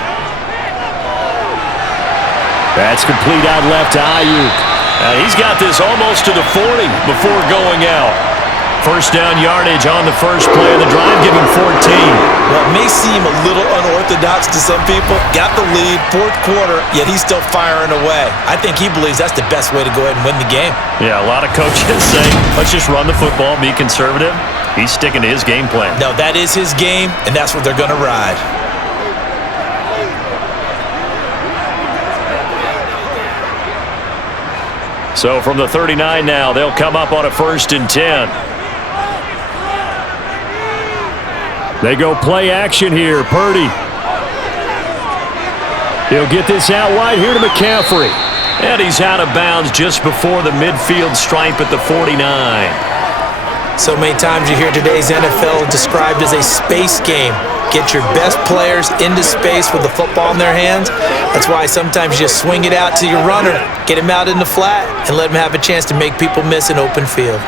That's complete out left to Ayuk. He's got this almost to the 40 before going out. 1st down yardage on the first play of the drive, giving 14. Well, it may seem a little unorthodox to some people. Got the lead, 4th quarter, yet he's still firing away. I think he believes that's the best way to go ahead and win the game. Yeah, a lot of coaches say, let's just run the football, be conservative. He's sticking to his game plan. No, that is his game, and that's what they're going to ride. So from the 39 now, they'll come up on a 1st and 10. They go play action here. Purdy. He'll get this out wide here to McCaffrey. And he's out of bounds just before the midfield stripe at the 49. So many times you hear today's NFL described as a space game. Get your best players into space with the football in their hands. That's why sometimes you just swing it out to your runner, get him out in the flat, and let him have a chance to make people miss an open field.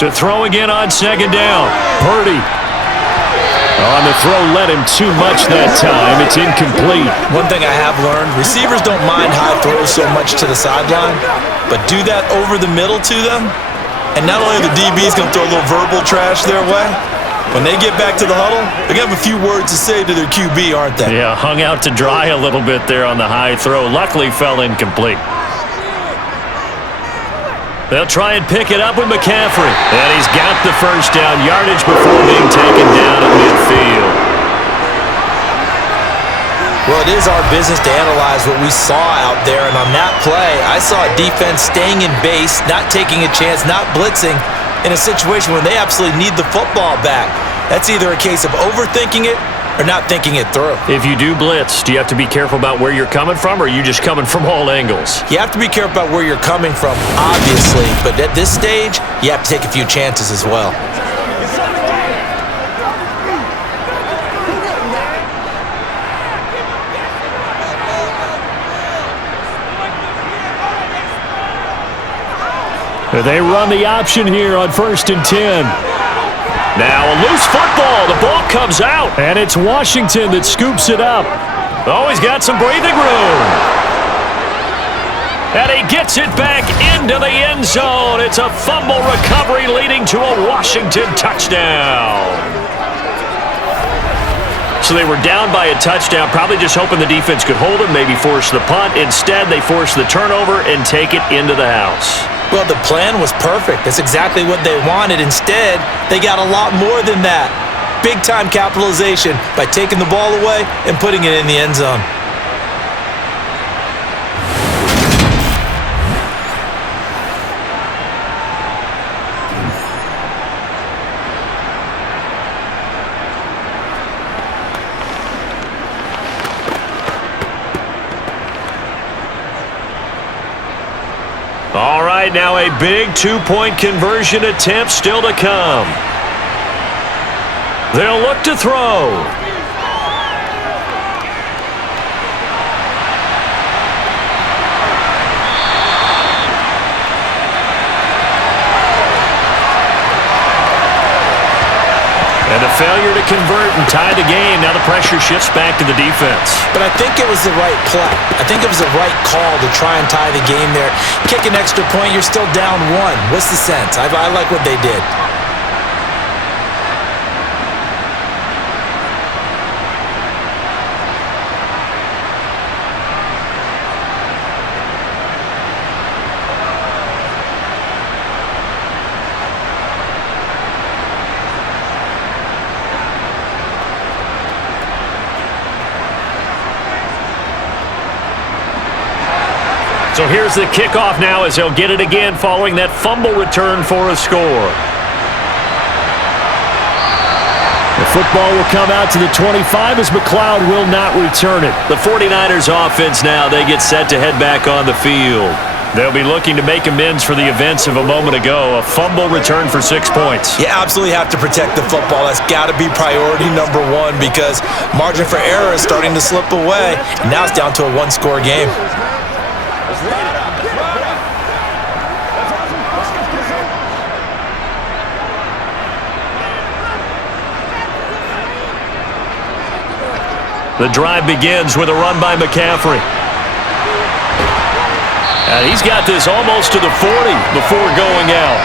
To throw again on 2nd down. Purdy. On the throw, led him too much that time. It's incomplete. One thing I have learned, receivers don't mind high throws so much to the sideline, but do that over the middle to them, and not only are the DBs going to throw a little verbal trash their way, when they get back to the huddle, they're going to have a few words to say to their QB, aren't they? Yeah, hung out to dry a little bit there on the high throw. Luckily, fell incomplete. They'll try and pick it up with McCaffrey. And he's got the 1st down yardage before being taken down at midfield. Well, it is our business to analyze what we saw out there, and on that play, I saw a defense staying in base, not taking a chance, not blitzing, in a situation where they absolutely need the football back. That's either a case of overthinking it or not thinking it through. If you do blitz, do you have to be careful about where you're coming from, or are you just coming from all angles? You have to be careful about where you're coming from, obviously, but at this stage, you have to take a few chances as well. They run the option here on 1st and 10. Now a loose football. The ball comes out. And it's Washington that scoops it up. Oh, he's got some breathing room. And he gets it back into the end zone. It's a fumble recovery leading to a Washington touchdown. So they were down by a touchdown, probably just hoping the defense could hold them, maybe force the punt. Instead, they force the turnover and take it into the house. Well, the plan was perfect. That's exactly what they wanted. Instead, they got a lot more than that. Big-time capitalization by taking the ball away and putting it in the end zone. All right, now a big two-point conversion attempt still to come. They'll look to throw. And a failure to convert and tie the game. Now the pressure shifts back to the defense. But I think it was the right play. I think it was the right call to try and tie the game there. Kick an extra point, you're still down one. What's the sense? I like what they did. So here's the kickoff now as they'll get it again following that fumble return for a score. The football will come out to the 25 as McLeod will not return it. The 49ers offense now, they get set to head back on the field. They'll be looking to make amends for the events of a moment ago. A fumble return for 6 points. You absolutely have to protect the football. That's got to be priority number one because margin for error is starting to slip away. And now it's down to a one-score game. The drive begins with a run by McCaffrey. And he's got this almost to the 40 before going out.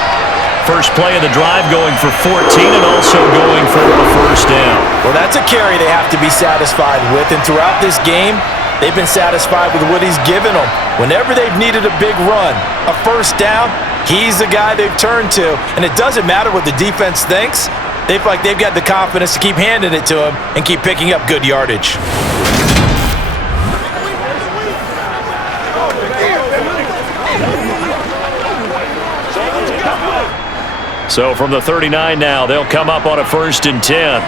First play of the drive going for 14 and also going for a first down. Well, that's a carry they have to be satisfied with. And throughout this game, they've been satisfied with what he's given them. Whenever they've needed a big run, a first down, he's the guy they've turned to. And it doesn't matter what the defense thinks. They feel like they've got the confidence to keep handing it to him and keep picking up good yardage. So from the 39 now, they'll come up on a 1st and 10.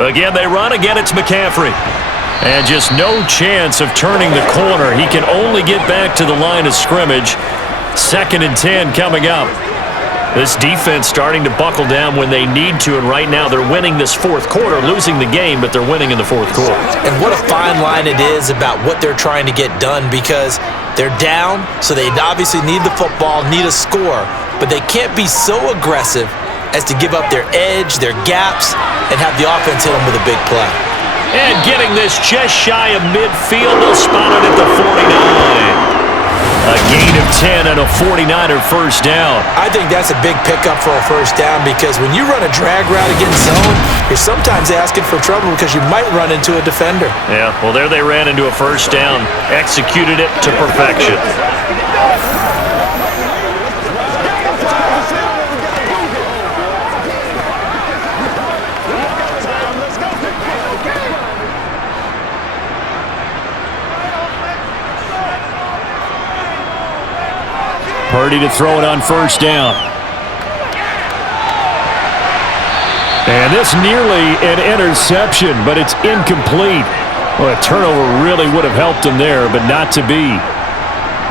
Again, they run. Again, it's McCaffrey. And just no chance of turning the corner. He can only get back to the line of scrimmage. 2nd and 10 coming up. This defense starting to buckle down when they need to, and right now they're winning this 4th quarter, losing the game, but they're winning in the 4th quarter. And what a fine line it is about what they're trying to get done because they're down, so they obviously need the football, need a score, but they can't be so aggressive as to give up their edge, their gaps, and have the offense hit them with a big play. And getting this just shy of midfield, they'll spot it at the 49. A gain of 10 and a 49er first down. I think that's a big pickup for a first down because when you run a drag route against zone, you're sometimes asking for trouble because you might run into a defender. Yeah, well, there they ran into a first down, executed it to perfection. Purdy to throw it on first down. And this nearly an interception, but it's incomplete. Well, a turnover really would have helped him there, but not to be.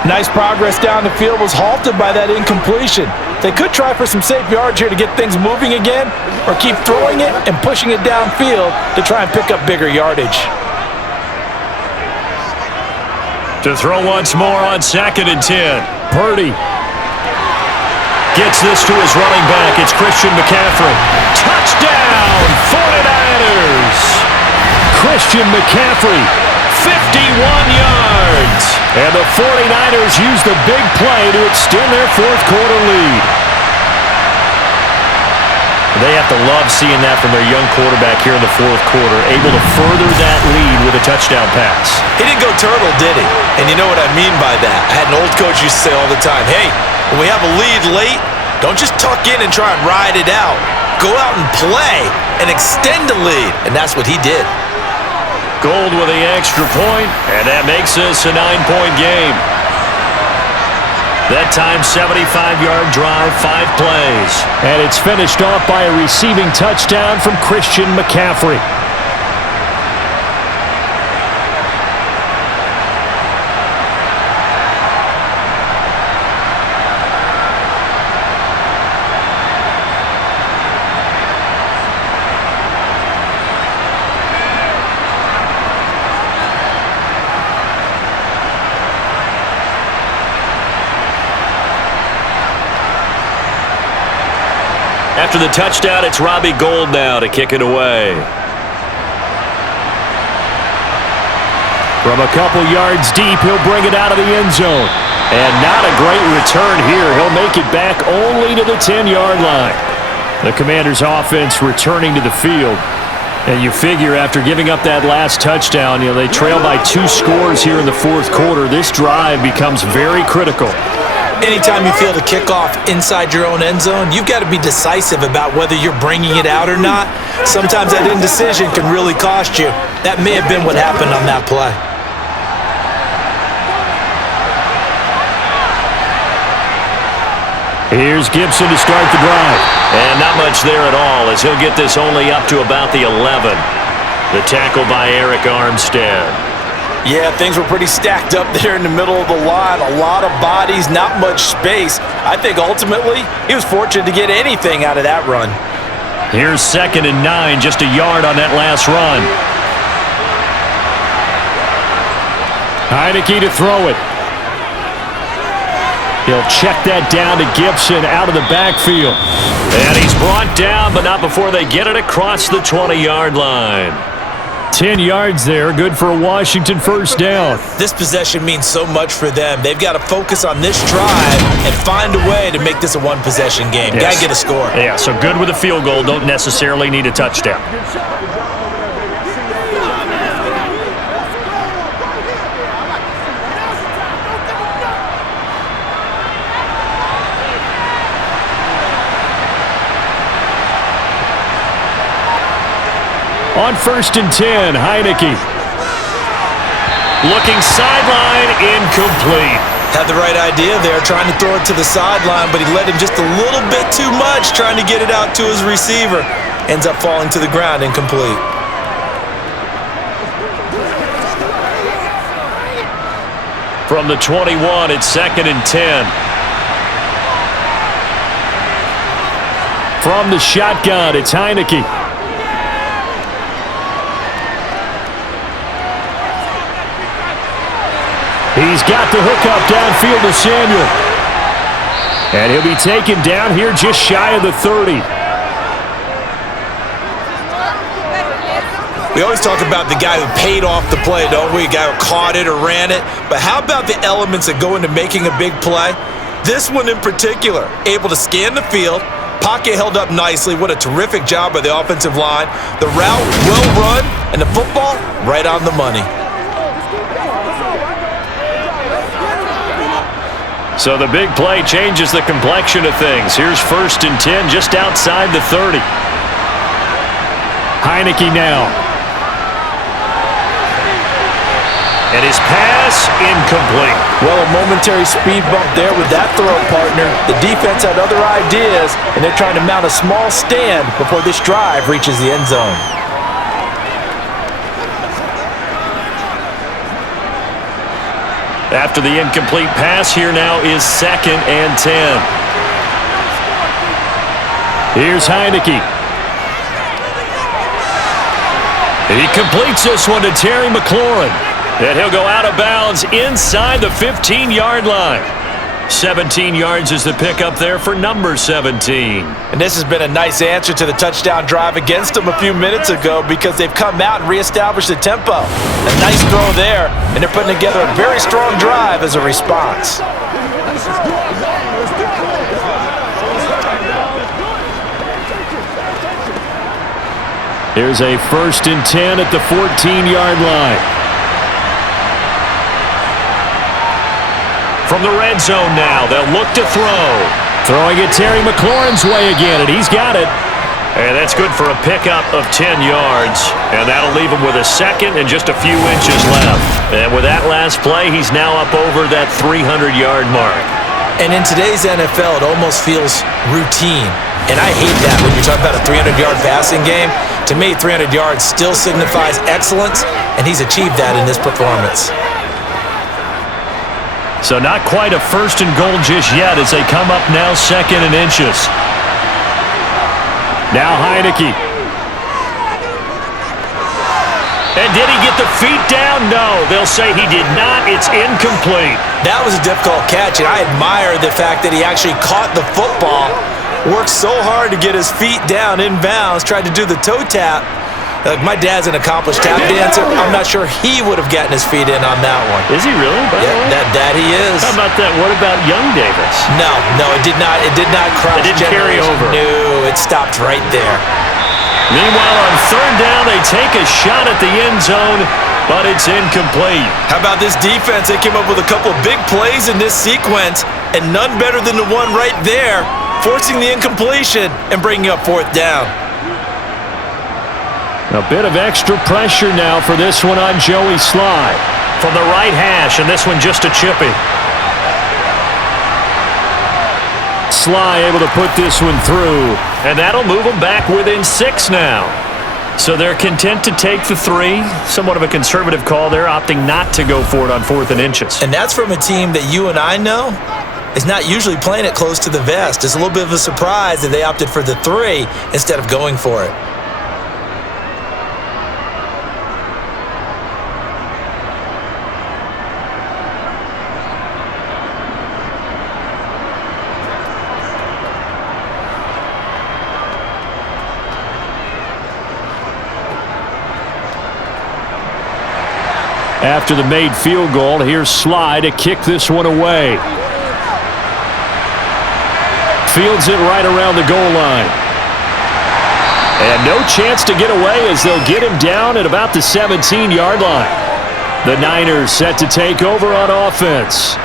Nice progress down the field was halted by that incompletion. They could try for some safe yards here to get things moving again, or keep throwing it and pushing it downfield to try and pick up bigger yardage. To throw once more on 2nd and 10. Purdy gets this to his running back. It's Christian McCaffrey. Touchdown, 49ers! Christian McCaffrey, 51 yards. And the 49ers use the big play to extend their fourth-quarter lead. They have to love seeing that from their young quarterback here in the fourth quarter, able to further that lead with a touchdown pass. He didn't go turtle, did he? And you know what I mean by that. I had an old coach used to say all the time, hey, when we have a lead late, don't just tuck in and try and ride it out. Go out and play and extend the lead. And that's what he did. Gold with the extra point, and that makes this a 9-point game. That time, 75-yard drive, 5 plays. And it's finished off by a receiving touchdown from Christian McCaffrey. After the touchdown, it's Robbie Gould now to kick it away. From a couple yards deep, he'll bring it out of the end zone. And not a great return here. He'll make it back only to the 10-yard line. The Commanders' offense returning to the field. And you figure after giving up that last touchdown, they trail by 2 scores here in the fourth quarter. This drive becomes very critical. Anytime you feel the kickoff inside your own end zone, you've got to be decisive about whether you're bringing it out or not. Sometimes that indecision can really cost you. That may have been what happened on that play. Here's Gibson to start the drive. And not much there at all, as he'll get this only up to about the 11. The tackle by Eric Armstead. Yeah, things were pretty stacked up there in the middle of the line. A lot of bodies, not much space. I think ultimately he was fortunate to get anything out of that run. Here's 2nd and 9, just a yard on that last run. Heineke to throw it. He'll check that down to Gibson out of the backfield. And he's brought down, but not before they get it across the 20-yard line. 10 yards there, good for a Washington first down. This possession means so much for them. They've got to focus on this drive and find a way to make this a one-possession game. Yes. Got to get a score. Yeah, so good with a field goal, don't necessarily need a touchdown. On 1st and 10, Heineke. Looking sideline, incomplete. Had the right idea there, trying to throw it to the sideline, but he let him just a little bit too much, trying to get it out to his receiver. Ends up falling to the ground, incomplete. From the 21, it's 2nd and 10. From the shotgun, it's Heineke. He's got the hookup downfield to Samuel. And he'll be taken down here just shy of the 30. We always talk about the guy who paid off the play, don't we? A guy who caught it or ran it. But how about the elements that go into making a big play? This one in particular, able to scan the field, pocket held up nicely. What a terrific job by the offensive line. The route well run, and the football right on the money. So the big play changes the complexion of things. Here's 1st and 10 just outside the 30. Heineke now. And his pass incomplete. Well, a momentary speed bump there with that throw, partner. The defense had other ideas, and they're trying to mount a small stand before this drive reaches the end zone. After the incomplete pass, here now is 2nd and 10. Here's Heineke. He completes this one to Terry McLaurin. And he'll go out of bounds inside the 15-yard line. 17 yards is the pickup there for number 17. And this has been a nice answer to the touchdown drive against them a few minutes ago because they've come out and reestablished the tempo. A nice throw there, and they're putting together a very strong drive as a response. Here's a 1st and 10 at the 14-yard line. From the red zone now, they'll look to throw. Throwing it Terry McLaurin's way again, and he's got it. And that's good for a pickup of 10 yards. And that'll leave him with a 2nd and just a few inches left. And with that last play, he's now up over that 300-yard mark. And in today's NFL, it almost feels routine. And I hate that when you're talking about a 300-yard passing game. To me, 300 yards still signifies excellence, and he's achieved that in this performance. So not quite a 1st and goal just yet as they come up now 2nd and inches. Now Heineke. And did he get the feet down? No, they'll say he did not. It's incomplete. That was a difficult catch, and I admire the fact that he actually caught the football, worked so hard to get his feet down in bounds, tried to do the toe tap. My dad's an accomplished tap dancer. I'm not sure he would have gotten his feet in on that one. Is he really? Yeah, that he is. How about that? What about young Davis? No, it did not. It did not cross. It didn't carry over. No, it stopped right there. Meanwhile, on 3rd down, they take a shot at the end zone, but it's incomplete. How about this defense? They came up with a couple of big plays in this sequence, and none better than the one right there, forcing the incompletion and bringing up 4th down. A bit of extra pressure now for this one on Joey Sly. From the right hash, and this one just a chippy. Sly able to put this one through, and that'll move them back within 6 now. So they're content to take the 3. Somewhat of a conservative call there, opting not to go for it on 4th and inches. And that's from a team that you and I know is not usually playing it close to the vest. It's a little bit of a surprise that they opted for the 3 instead of going for it. After the made field goal, here's Sly to kick this one away. Fields it right around the goal line. And no chance to get away as they'll get him down at about the 17-yard line. The Niners set to take over on offense.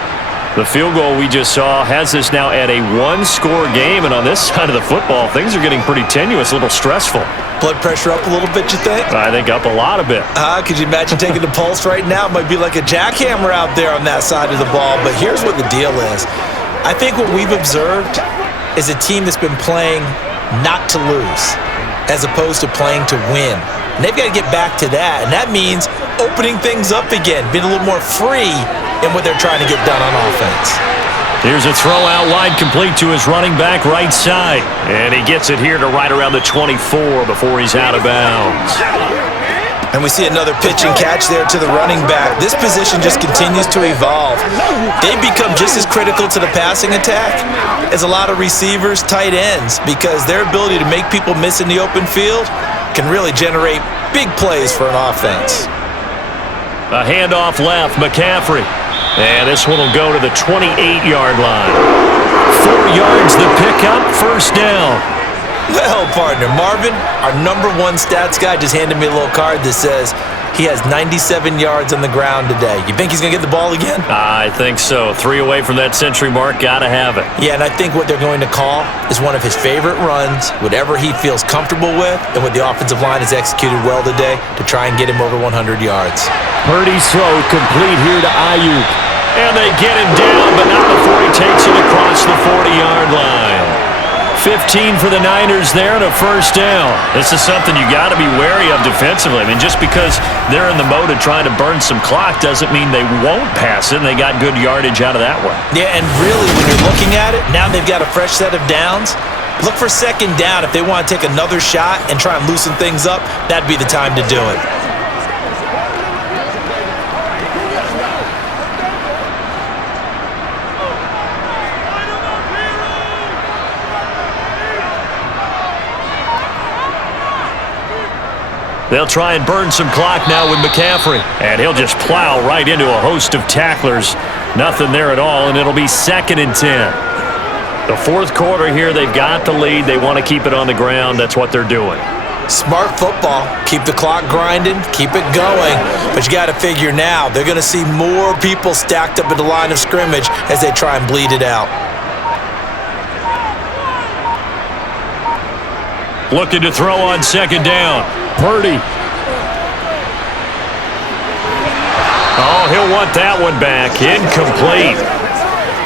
The field goal we just saw has this now at a 1-score game, and on this side of the football, things are getting pretty tenuous, a little stressful. Blood pressure up a little bit, you think? I think up a lot of it. Could you imagine taking the pulse right now? It might be like a jackhammer out there on that side of the ball, but here's what the deal is. I think what we've observed is a team that's been playing not to lose as opposed to playing to win. And they've got to get back to that, and that means opening things up again, being a little more free in what they're trying to get done on offense. Here's a throw out wide complete to his running back right side. And he gets it here to right around the 24 before he's out of bounds. And we see another pitch and catch there to the running back. This position just continues to evolve. They've become just as critical to the passing attack as a lot of receivers, tight ends, because their ability to make people miss in the open field can really generate big plays for an offense. A handoff left, McCaffrey. And this one will go to the 28-yard line. 4 yards the pickup, 1st down. Well, partner, Marvin, our #1 stats guy just handed me a little card that says He has 97 yards on the ground today. You think he's going to get the ball again? I think so. 3 away from that century mark. Got to have it. Yeah, and I think what they're going to call is one of his favorite runs, whatever he feels comfortable with, and what the offensive line has executed well today to try and get him over 100 yards. Purdy's throw complete here to Ayuk. And they get him down, but not before he takes it across the 40-yard line. 15 for the Niners there and a first down. This is something you got to be wary of defensively. I mean, just because they're in the mode of trying to burn some clock doesn't mean they won't pass it, and they got good yardage out of that one. Yeah, and really, when you're looking at it, now they've got a fresh set of downs. Look for second down. If they want to take another shot and try and loosen things up, that'd be the time to do it. They'll try and burn some clock now with McCaffrey. And he'll just plow right into a host of tacklers. Nothing there at all, and it'll be 2nd and 10. The fourth quarter here, they've got the lead. They want to keep it on the ground. That's what they're doing. Smart football. Keep the clock grinding. Keep it going. But you got to figure now, they're going to see more people stacked up at the line of scrimmage as they try and bleed it out. Looking to throw on 2nd down. Purdy. Oh, he'll want that one back. Incomplete.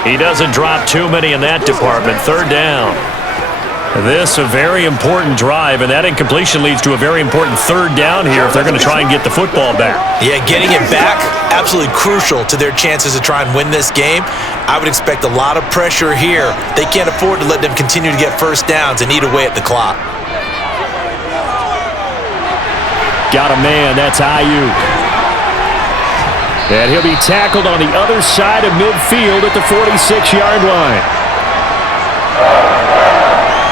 He doesn't drop too many in that department. 3rd down. This a very important drive, and that incompletion leads to a very important 3rd down here if they're going to try and get the football back. Yeah, getting it back, absolutely crucial to their chances to try and win this game. I would expect a lot of pressure here. They can't afford to let them continue to get first downs and eat away at the clock. Got a man, that's Ayuk. And he'll be tackled on the other side of midfield at the 46-yard line.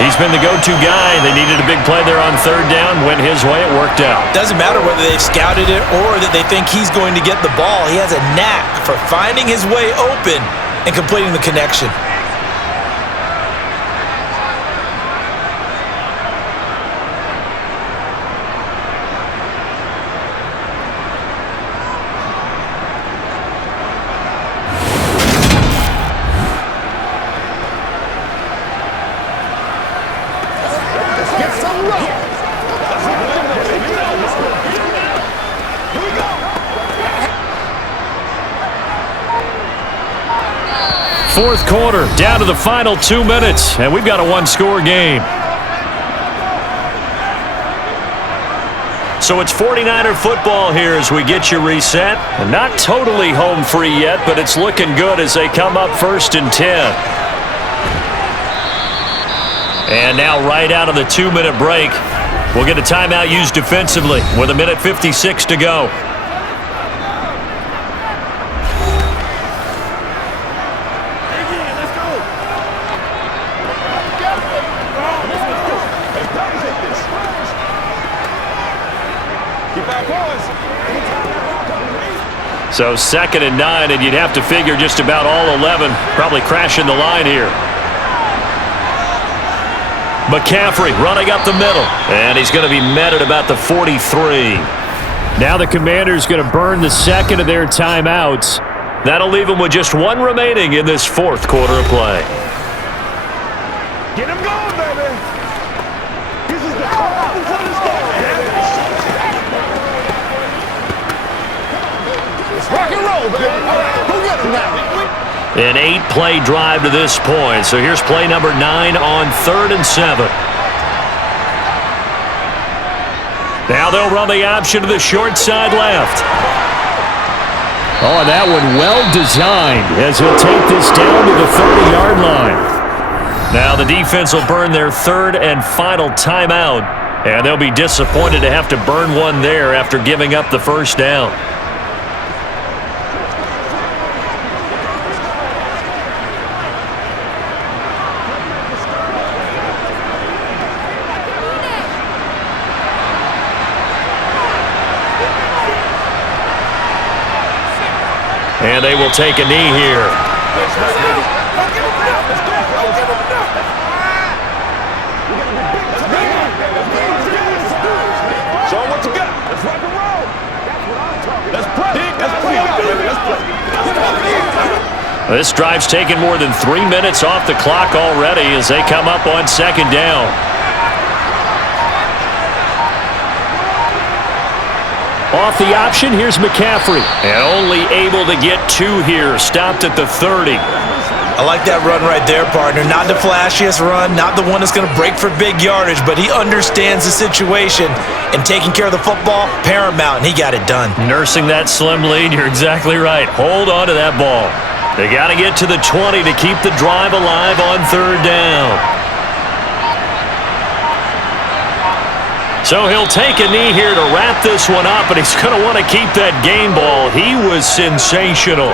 He's been the go-to guy. They needed a big play there on 3rd down. Went his way, it worked out. Doesn't matter whether they've scouted it or that they think he's going to get the ball. He has a knack for finding his way open and completing the connection. Fourth quarter, down to the final 2 minutes, and we've got a 1-score game. So it's 49er football here as we get you reset. And not totally home free yet, but it's looking good as they come up 1st and 10. And now right out of the 2-minute break, we'll get a timeout used defensively with 1:56 to go. So 2nd and 9, and you'd have to figure just about all 11 probably crashing the line here. McCaffrey running up the middle, and he's going to be met at about the 43. Now the Commanders going to burn the 2nd of their timeouts. That'll leave them with just 1 remaining in this 4th quarter of play. Get him going, baby. This is the call for this game, baby. It's rock and roll, baby. Go get him now. An 8-play drive to this point. So here's play number 9 on 3rd and 7. Now they'll run the option to the short side left. Oh, and that one well designed as he'll take this down to the 30-yard line. Now the defense will burn their 3rd and final timeout, and they'll be disappointed to have to burn one there after giving up the first down. And they will take a knee here. Show what you got. Let's rock and roll. This drive's taken more than 3 minutes off the clock already as they come up on second down. Off the option, here's McCaffrey. And only able to get 2 here, stopped at the 30. I like that run right there, partner. Not the flashiest run, not the one that's going to break for big yardage, but he understands the situation, and taking care of the football, paramount, and he got it done. Nursing that slim lead, you're exactly right. Hold on to that ball. They got to get to the 20 to keep the drive alive on third down. So he'll take a knee here to wrap this one up, and he's going to want to keep that game ball. He was sensational.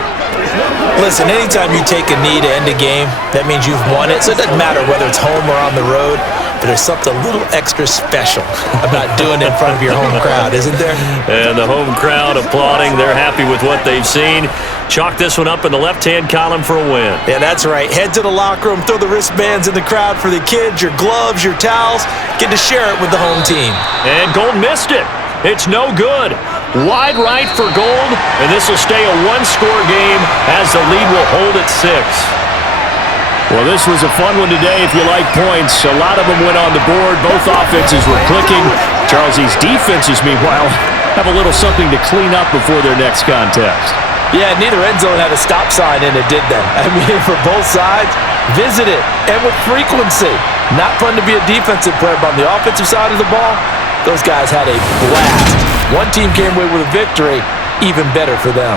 Listen, anytime you take a knee to end a game, that means you've won it. So it doesn't matter whether it's home or on the road, but there's something a little extra special about doing it in front of your home crowd, isn't there? And the home crowd applauding. They're happy with what they've seen. Chalk this one up in the left-hand column for a win. Yeah, that's right. Head to the locker room, throw the wristbands in the crowd for the kids, your gloves, your towels. Get to share it with the home team. And Gold missed it. It's no good. Wide right for Gold, and this will stay a one-score game as the lead will hold at 6. Well, this was a fun one today if you like points. A lot of them went on the board. Both offenses were clicking. Charles's defenses, meanwhile, have a little something to clean up before their next contest. Yeah, neither end zone had a stop sign in it, did they? I mean, for both sides, visit it, and with frequency. Not fun to be a defensive player, but on the offensive side of the ball, those guys had a blast. One team came away with a victory, even better for them.